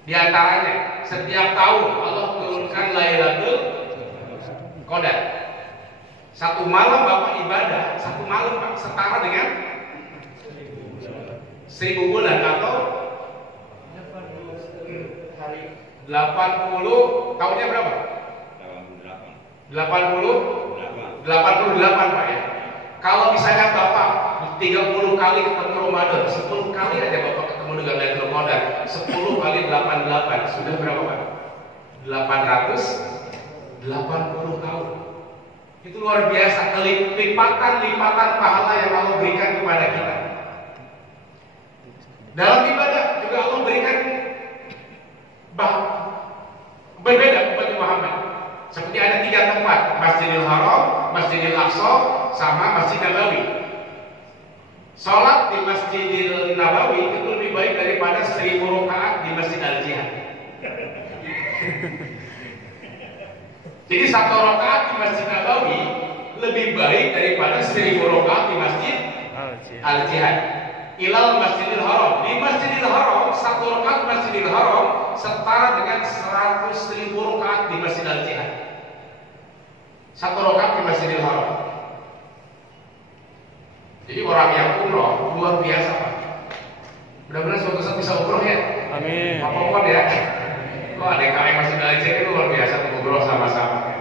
Di antaranya, setiap tahun Allah turunkan Lailatul Qadar. Satu malam Bapak ibadah, satu malam Pak, setara dengan 1000 bulan atau 80, tahunnya berapa? 88 Pak ya. Kalau misalnya Bapak 30 kali ketemu Ramadan, 10 kali aja Bapak ketemu penuh dengan Lailatul Qadar. 10 kali 88 sudah berapa Pak? 880 tahun. Itu luar biasa, lipatan-lipatan pahala yang Allah berikan kepada kita. Dalam ibadah juga Allah berikan berbeda bagi Muhammad. Seperti ada 3 tempat, Masjidil Haram, Masjidil Aqsa, sama Masjid Nabawi. Salat di Masjidil Nabawi itu lebih baik daripada 1000 rakaat di Masjid Al-Jihad. Jadi 1 rakaat di Masjid Nabawi lebih baik daripada 1000 rakaat di Masjid Al-Jihad. Ilal Masjidil Haram. Di Masjidil Haram 1 rakaat Masjidil Haram setara dengan 100.000 rakaat di Masjid Al-Jihad. 1 rakaat di Masjidil Haram. Jadi orang yang umroh luar biasa Pak. Mudah-mudahan suatu saat bisa umroh ya. Amin. Apa-apa ya. Kok ada yang Masjid Al-Jihad itu luar biasa tuh umroh sama-sama.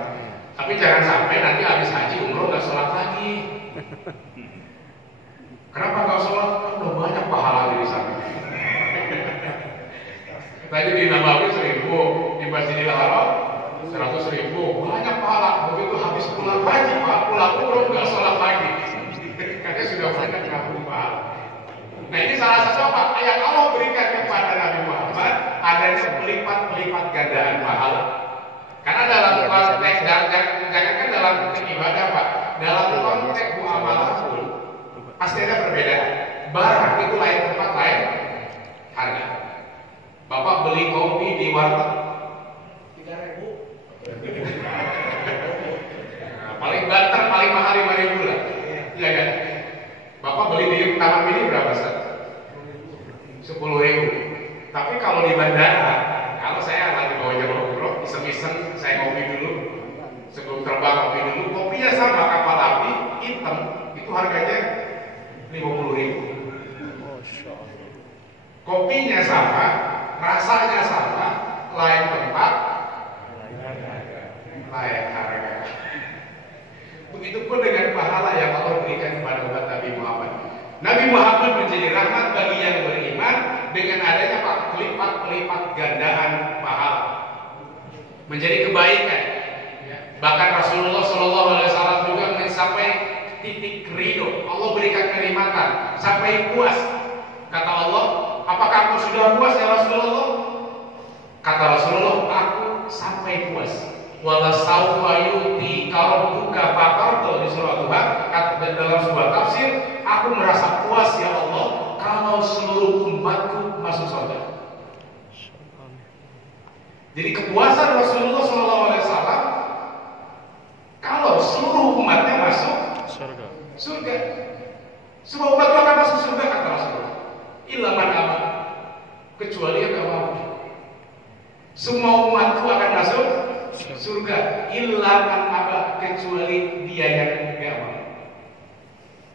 Tapi jangan sampai nanti habis haji umroh nggak sholat lagi. Kenapa nggak sholat? Kan udah banyak pahala di sana. Tadi di Nabawi 1000, di Masjidil Haram 100.000, banyak pahala. Begitu habis pulang haji Pak, pulang umroh nggak sholat lagi. Karena sudah banyak nabung pahala. Nah ini salah satu apa yang Allah berikan kepada Nabi Muhammad, adanya pelipat-pelipat gandaan pahala. Karena dalam konteks jangankan dalam konteks ibadah Pak, dalam konteks muamalah pun pasti ada perbedaan. Barang itu lain tempat lain harga. Bapak beli kopi di warteg 3.000. Nah, paling banter paling mahal 5.000 lah. Iya kan? Bapak beli di Taman Mini berapa Ustaz? 10.000. Tapi kalau di bandara, kalau saya lagi bawa jamaah umroh, iseng-iseng saya ngopi dulu, sebelum terbang ngopi dulu, kopinya sama kapal api hitam, itu harganya 50.000. Kopinya sama, rasanya sama, lain tempat, lain harga. Begitupun dengan pahala yang Allah berikan kepada umat Nabi Muhammad. Nabi Muhammad menjadi rahmat bagi yang beriman dengan adanya pelipat-pelipat gandaan pahala, menjadi kebaikan. Bahkan Rasulullah SAW juga mencapai titik ridho. Allah berikan kenikmatan sampai puas. Kata Allah, apakah aku sudah puas ya Rasulullah? Kata Rasulullah, aku sampai puas. Wala saufa yu'ti rabbuka fatarda di surah Tuhan. Dalam sebuah tafsir, aku merasa puas ya Allah kalau seluruh umatku masuk surga. Jadi kepuasan Rasulullah SAW kalau seluruh umatnya masuk surga. Semua umat akan masuk surga kata Rasulullah. Illa man aba, kecuali yang gak mau. Semua umatku akan masuk surga, illa man aba, kecuali dia yang gak mau.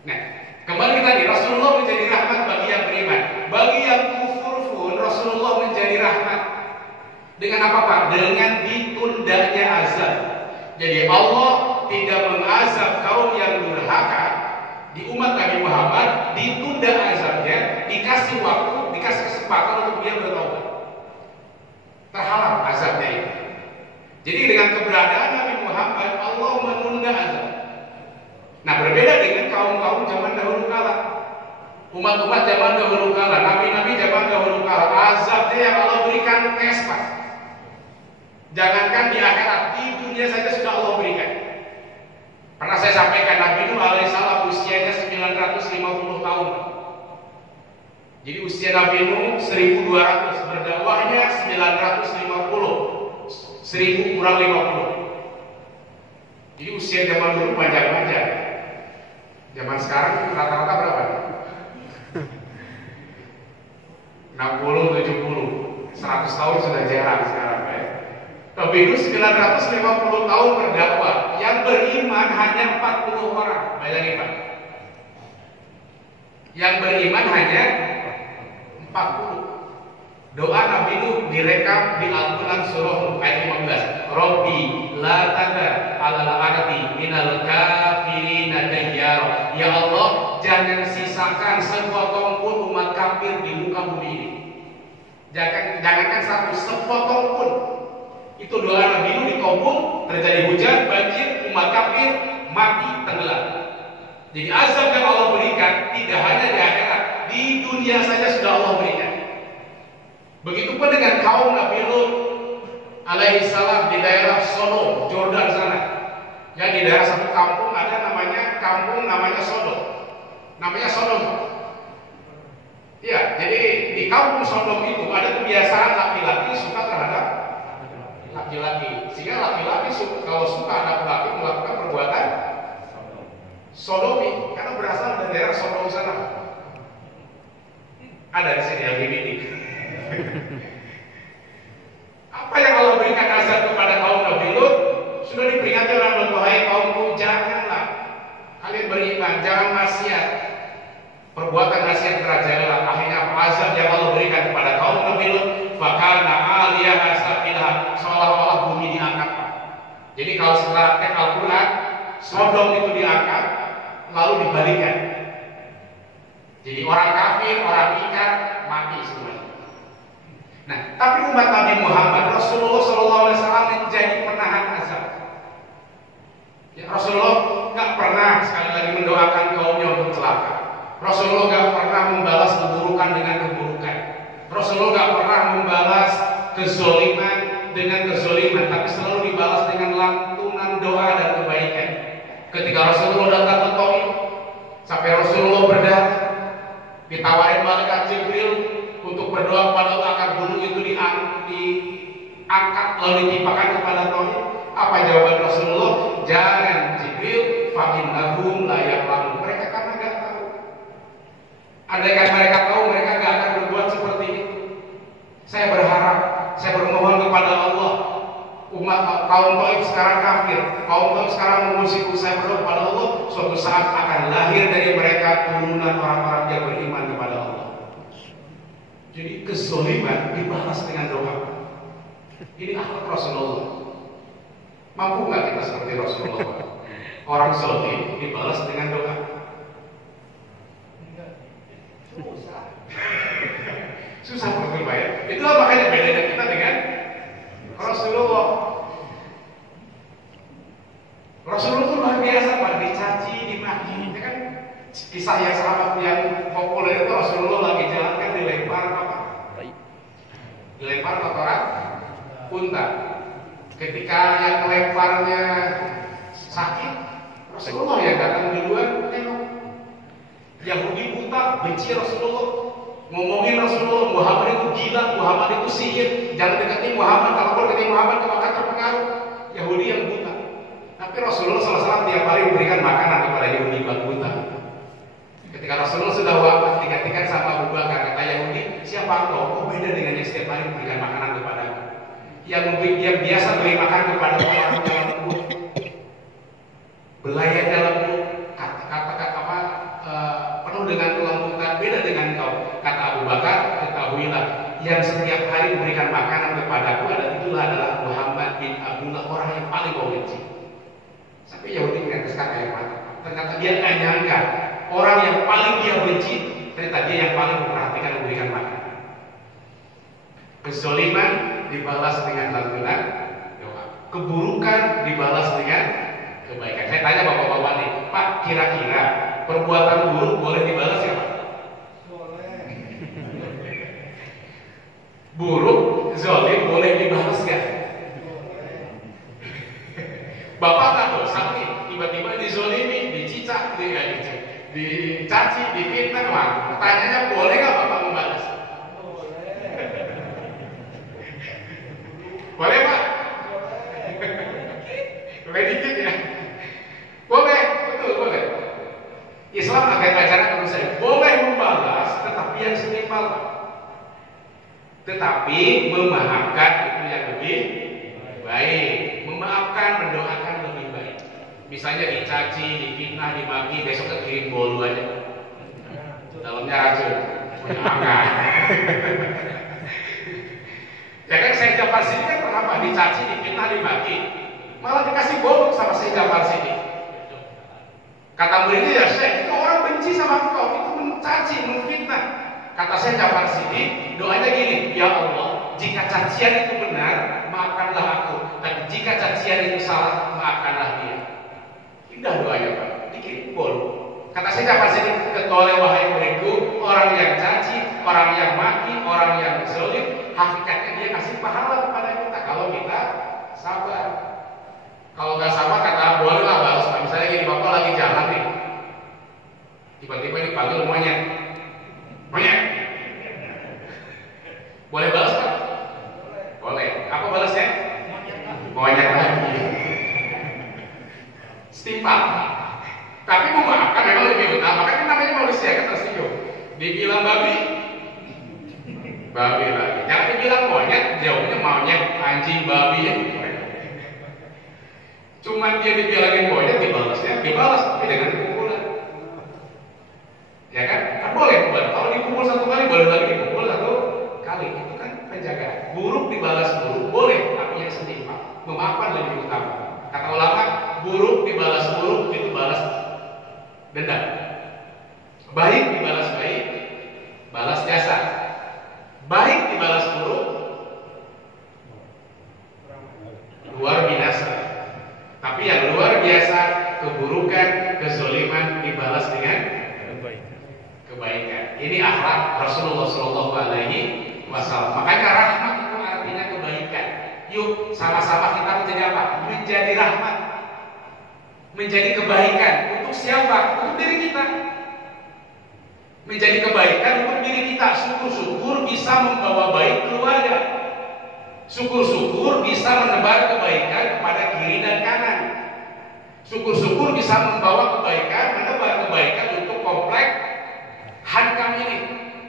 Nah, kembali tadi Rasulullah menjadi rahmat bagi yang beriman. Bagi yang kufur pun Rasulullah menjadi rahmat. Dengan apa Pak? Dengan ditundanya azab. Jadi Allah tidak mengazab kaum yang durhaka di umat Nabi Muhammad, ditunda azabnya, dikasih waktu, dikasih kesempatan untuk dia bertobat. Terhalang azabnya itu. Jadi dengan keberadaan Nabi Muhammad, Allah menunda azab. Nah, berbeda dengan kaum-kaum zaman dahulu kala. Umat-umat zaman dahulu kala, nabi-nabi zaman dahulu kala, azabnya yang Allah berikan kespa. Jangankan di akhirat, di dunia saja sudah Allah berikan. Pernah saya sampaikan Nabi Nuh alaihissalam usianya 950 tahun. Jadi usia Nabi Nuh 1200, berdakwahnya 950. 1000 kurang 50. Jadi usia zaman dulu panjang-panjang. Zaman sekarang rata-rata berapa? 60, 70, 100 tahun sudah jarang sekarang ya. Nabi Nuh 950 tahun berdakwah, yang beriman hanya 40 orang. Bayangin Pak. Yang beriman hanya 40. Doa Nabi Nuh direkam di Al-Quran surah ayat 15. Rabbi la tadar alal ardi minal kafirina dayyara. Ya Allah, jangan sisakan sepotong pun umat kafir di muka bumi ini. Jangankan satu, sepotong pun. Itu doa Nabi Nuh dikabul, terjadi hujan, banjir, umat kafir mati tenggelam. Jadi azab yang Allah berikan tidak hanya di akhirat, di dunia saja sudah Allah berikan. Begitupun dengan kaum Nabi Lut alaihissalam di daerah Sodom, Jordan sana. Ya, di daerah satu kampung ada namanya Sodom. Namanya Sodom. Ya, jadi di kampung Sodom itu ada kebiasaan laki-laki suka terhadap laki-laki. Sehingga laki-laki kalau suka laki-laki melakukan perbuatan sodomi, karena berasal dari daerah Sodom sana. Ada di sini LGBT. Apa yang Allah berikan azab kepada kaum Nabi Lut sudah diperingati oleh Allah, wahai kaumku, janganlah kalian beriman, jangan maksiat. Perbuatan maksiat merajalela. Akhirnya azab yang Allah berikan kepada kaum Nabi Lut, fakana aliyah safilah, seolah-olah bumi diangkat. Jadi kalau setelah teks Al-Quran, Sodom itu diangkat, lalu dibalikan. Jadi orang kafir, orang ikat, mati semuanya. Nah, tapi umat Nabi Muhammad, Rasulullah SAW menjadi penahan azab. Ya, Rasulullah nggak pernah sekali lagi mendoakan kaumnya untuk celaka. Rasulullah nggak pernah membalas keburukan dengan keburukan. Rasulullah nggak pernah membalas kezoliman dengan kezoliman, tapi selalu dibalas dengan lantunan doa dan kebaikan. Ketika Rasulullah datang ke Taif, sampai Rasulullah berdarah, ditawarin malaikat Jibril untuk berdoa kepada Allah agar gunung itu diangkat lalu ditimpakan kepada Taif. Apa jawaban Rasulullah? Jangan Jibril, fa innahum la ya'lamun. Mereka karena nggak tahu. Andaikan mereka tahu, mereka nggak akan berbuat seperti itu. Saya berharap, saya bermohon kepada Allah, kaum Taif sekarang kafir, kaum Taif sekarang mengusik. Saya berdoa kepada Allah, suatu saat akan lahir dari mereka turunan orang-orang yang beriman kepada Allah. Jadi kezaliman dibalas dengan doa. Ini akhlak Rasulullah. Mampu nggak kita seperti Rasulullah? Orang zalim dibalas dengan doa. Susah betul Pak ya. Itulah makanya bedanya kita dengan Rasulullah. Rasulullah itu luar biasa Pak, dicaci, dimaki. Ini kan kisah yang sahabat yang populer itu, Rasulullah lagi jalan kan dilempar apa? Dilempar kotoran unta. Ketika yang melemparnya sakit, Rasulullah yang datang duluan tengok. Yahudi buta, benci Rasulullah, ngomongin Rasulullah, Muhammad itu gila, Muhammad itu sihir, jangan dekati Muhammad, kalau dekati Muhammad kamu akan terpengaruh. Yahudi yang buta. Tapi Rasulullah SAW tiap hari memberikan makanan kepada Yahudi buta. Ketika Rasulullah sudah wafat, digantikan sama Abu Bakar, kata Yahudi, siapa engkau? Kau beda dengan yang setiap hari memberikan makanan kepada yang biasa beri makan kepada orang dalam lembut, belayarnya lembut, kata-kata penuh dengan kelembutan, beda dengan kau. Kata Abu Bakar, ketahuilah, yang setiap hari memberikan makanan kepadaku adalah Muhammad bin Abdullah, orang yang paling kau benci. Sampai Yahudi meneteskan air mata. Ternyata dia nggak nyangka orang yang paling dia benci, ternyata dia yang paling memperhatikan memberikan makanan. Kezaliman dibalas dengan lantunan doa. Keburukan dibalas dengan kebaikan. Saya tanya bapak-bapak nih, Pak, kira-kira perbuatan buruk boleh dibalas ya Pak? Boleh. Buruk, zalim boleh dibalas nggak? Boleh. Bapak nggak dosa nih, tiba-tiba dizolimi, dicicak, dicaci, difitnah, Pak. Pertanyaannya boleh nggak Bapak membalas? Boleh Pak? Boleh dikit ya? Boleh, betul boleh. Islam akan ajaran menurut saya boleh membalas, tetapi yang setimpal Pak. Tetapi memaafkan itu yang lebih baik. Memaafkan, mendoakan lebih baik. Misalnya dicaci, difitnah, dimaki, besoknya kirim bolu aja. Dalamnya racun, punya angka. Ya kan Syekh Jafar Siddiq kan pernah Pak dicaci, difitnah, dimaki, malah dikasih bolu sama Syekh Jafar Siddiq. Kata muridnya, ya Syekh, itu orang benci sama engkau, itu mencaci, menfitnah. Kata saya Jafar Siddiq, doanya gini, ya Allah, jika cacian itu benar, maafkanlah aku. Dan jika cacian itu salah, maafkanlah dia. Indah doanya Pak, dikirim bol. Kata saya Jafar Siddiq, ketoleh wahai muridku, orang yang caci, orang yang maki, orang yang zalim, hakikatnya dia kasih pahala kepada kita kalau kita sabar. Kalau nggak sabar kata bolehlah balas. Misalnya gini, bapak lagi jalan nih, tiba-tiba dipanggil monyet. Boleh balas Pak? Boleh. Apa balasnya? Monyet lagi. Setimpal. Tapi memaafkan memang lebih utama. Makanya namanya manusia kan tersinggung. Dibilang babi lagi. Jangan dibilang monyet, jauhnya monyet, anjing, babi. Cuman dia dibilangin monyet, dibalas tapi dengan pukulan. Ya kan? Kan boleh. Kalau dipukul satu kali, boleh lagi dipukul satu kali. Itu kan penjagaan. Buruk dibalas buruk, boleh, tapi yang setimpal. Memaafkan lebih utama. Kata ulama, buruk dibalas buruk itu balas dendam. Baik dibalas baik, balas jasa. Baik dibalas buruk, luar biasa. Tapi yang luar biasa, keburukan, kezaliman dibalas dengan kebaikan. Ini akhlak Rasulullah Shallallahu Alaihi Wasallam. Makanya rahmat itu artinya kebaikan. Yuk sama-sama kita menjadi apa? Menjadi rahmat, menjadi kebaikan. Untuk siapa? Untuk diri kita. Menjadi kebaikan untuk diri kita. Syukur-syukur bisa membawa baik keluarga. Syukur-syukur bisa menebar kebaikan kepada kiri dan kanan. Syukur-syukur bisa membawa kebaikan, menebar kebaikan untuk komplek hankam ini.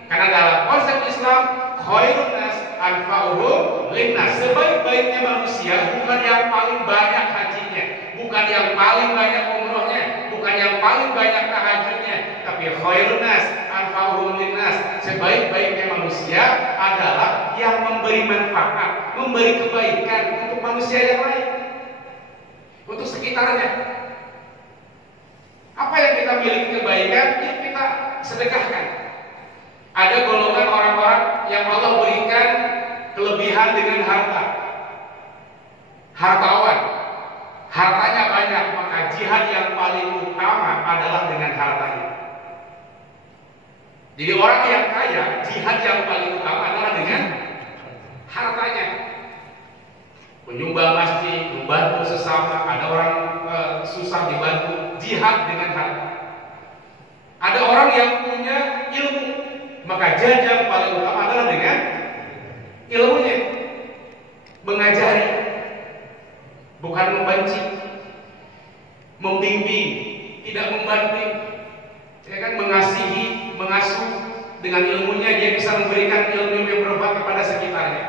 Karena dalam konsep Islam, khairun nas anfa'uhum linnas. Sebaik-baiknya manusia bukan yang paling banyak hajinya, bukan yang paling banyak umrohnya, bukan yang paling banyak tahajudnya, tapi khairun nas anfa'uhum linnas. Sebaik-baiknya manusia adalah yang memberi manfaat, memberi kebaikan untuk manusia yang lain, untuk sekitarnya. Apa yang kita miliki kebaikan, yang kita sedekahkan. Ada golongan orang-orang yang Allah berikan kelebihan dengan harta, hartawan, hartanya banyak, maka jihad yang paling utama adalah dengan hartanya. Jadi orang yang kaya, jihad yang paling utama adalah dengan hartanya. Menyumbang masjid, membantu sesama, ada orang susah dibantu, jihad dengan harta. Ada orang yang punya ilmu, maka jihad yang paling utama adalah dengan ilmunya. Mengajari, bukan membenci, membimbing, tidak membanting, ya kan, mengasihi, mengasuh. Dengan ilmunya dia bisa memberikan ilmu yang bermanfaat kepada sekitarnya.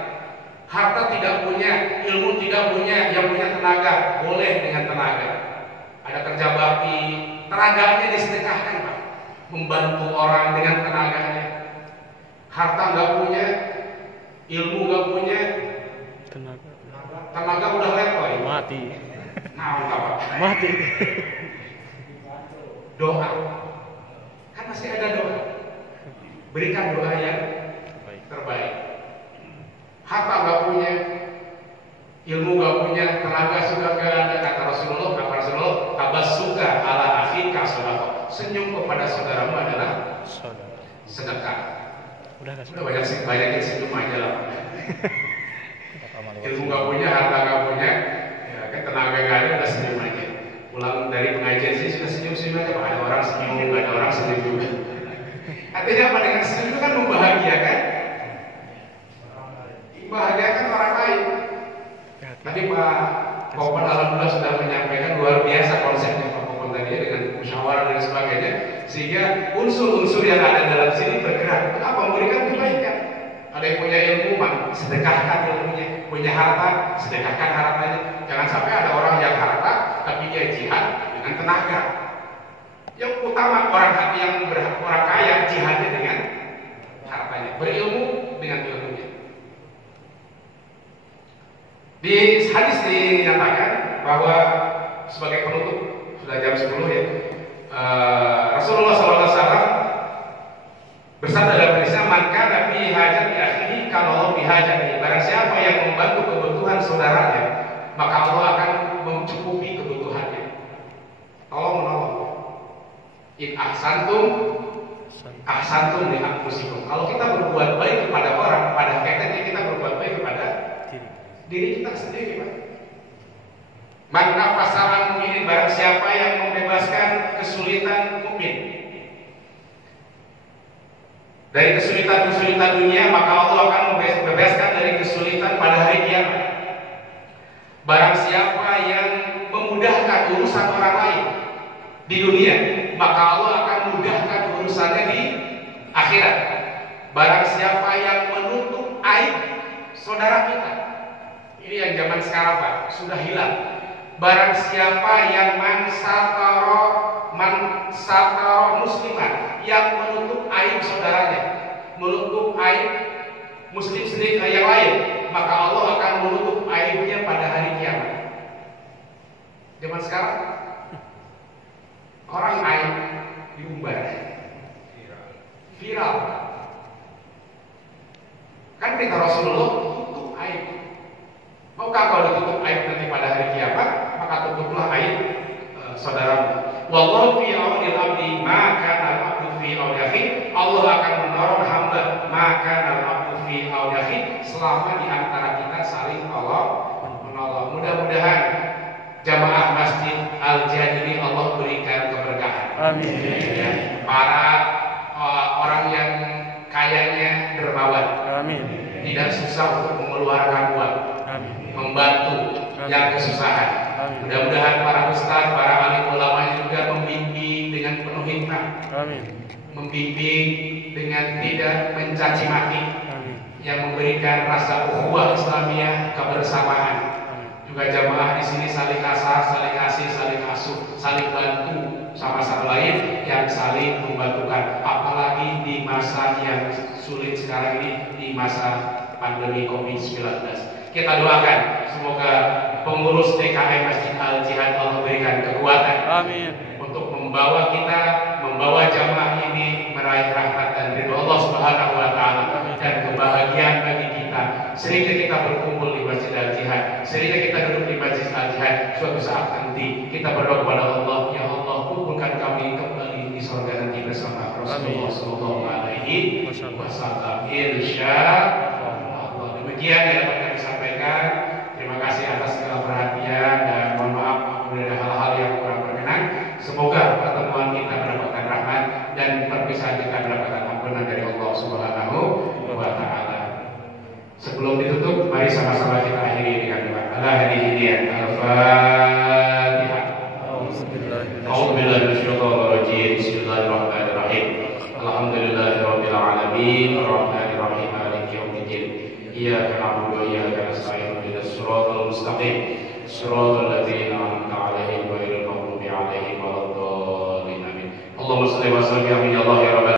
Harta tidak punya, ilmu tidak punya, yang punya tenaga, boleh dengan tenaga. Ada kerja bakti, tenaganya disedekahkan Pak. Membantu orang dengan tenaganya. Harta nggak punya, ilmu nggak punya, tenaga udah level ya? Mati. Nah, Pak. Mati. Doa, kan masih ada doa. Berikan doa yang terbaik. Harta nggak punya, ilmu nggak punya, tenaga sudah nggak ada. Kata Rasulullah, tabassuka ala akhika shadaqah. Senyum kepada saudaramu adalah sedekah. Udah banyakin senyum aja lah. Ilmu nggak punya, harta nggak punya, ya kan, tenaga nggak ada, udah senyum aja. Pulang dari pengajian sih sudah senyum aja. Ada orang senyum, ada orang senyum juga. Artinya apa? Dengan senyum itu kan membahagiakan, membahagiakan orang lain. Tadi Pak Popon alhamdulillah sudah menyampaikan luar biasa konsepnya Pak Popon tadi dengan musyawarah dan sebagainya, sehingga unsur-unsur yang ada dalam sini bergerak. Apa? Memberikan kebaikan. Ada yang punya ilmu, sedekahkan ilmunya. Punya harta, sedekahkan hartanya. Jangan sampai ada orang yang harta tapi dia jihad dengan tenaga. Yang utama orang yang orang kaya jihadnya dengan hartanya, berilmu dengan ilmunya. Di hadis dinyatakan bahwa sebagai penutup, sudah jam 10 ya, Rasulullah SAW bersabda dalam hadisnya, man kana fi hajati akhihi kana Allah fi hajatihi. Barang siapa yang membantu kebutuhan saudaranya, maka Allah akan mencukupi kebutuhannya. Tolong menolong. In ahsantum li anfusikum. Kalau kita berbuat baik kepada orang, pada hakikatnya kita berbuat baik kepada diri kita sendiri, Pak. Man nafasara mukminin, barang siapa yang membebaskan kesulitan mukmin dari kesulitan-kesulitan dunia, maka Allah akan membebaskan dari kesulitan pada hari kiamat. Barang siapa yang memudahkan urusan orang lain di dunia, maka Allah akan mudahkan urusannya di akhirat. Barang siapa yang menutup aib saudara kita, ini yang zaman sekarang, Pak, sudah hilang. Barang siapa yang man satara musliman, yang menutup aib saudaranya, menutup aib muslim sendiri yang lain, maka Allah akan menutup aibnya pada hari kiamat. Zaman sekarang orang aib diumbar, viral. Kan kata Rasulullah, tutup aib. Maukah kalau ditutup aib nanti pada hari kiamat, maka tutuplah aib saudaramu. Wallahu fi aunil abdi ma kana al-abdu fi auni akhi. Allah akan menolong hamba maka al-abdu fi auni akhi, selama di antara kita saling menolong. Mudah-mudahan jamaah Masjid Al-Jihad ini Allah berikan keberkahan. Amin. Ya, para orang yang kayanya dermawan. Amin. Tidak susah untuk mengeluarkan uang. Amin. Membantu yang kesusahan. Mudah-mudahan para ustaz, para alim ulama juga membimbing dengan penuh hikmah. Amin. Membimbing dengan tidak mencaci maki. Amin. Yang memberikan rasa ukhuwah Islamiyah, kebersamaan. Amin. Juga jamaah di sini saling asah, saling kasih, saling asuh, saling bantu sama sama lain, yang saling membantukan. Apalagi di masa yang sulit sekarang ini, di masa pandemi COVID-19. Kita doakan semoga pengurus TKM Masjid Al-Jihad Allah berikan kekuatan. Amin. Untuk membawa jamaah ini meraih rahmat dan ridho Allah Subhanahu wa taala dan kebahagiaan bagi kita. Sehingga kita berkumpul di Masjid Al-Jihad, sehingga kita duduk di Masjid Al-Jihad, suatu saat nanti kita berdoa kepada Allah, ya Allah kumpulkan kami kembali di surga nanti bersama Rasulullah sallallahu alaihi wasallam. Insyaallah. Demikian yang dapat kami sampaikan. Terima kasih atas segala perhatian dan mohon maaf apabila ada hal-hal yang kurang berkenan. Semoga pertemuan kita mendapatkan rahmat dan perpisahan kita mendapatkan ampunan dari Allah Subhanahu wa taala. Sebelum ditutup, mari sama-sama kita akhiri dengan doa. Al-Fatihah. A'udzubillahi minasyaitonir rajim. Bismillahirrahmanirrahim. Alhamdulillahirabbil alamin, arrahmanir rahim, maliki yaumiddin. Iyyaka na'budu wa iyyaka nasta'in. Ihdinas siratal mustaqim. Siratal ladzina an'amta 'alaihim ghairil maghdubi 'alaihim waladdallin. Amin. Allahumma shalli wa sallim ya Allah ya rabbal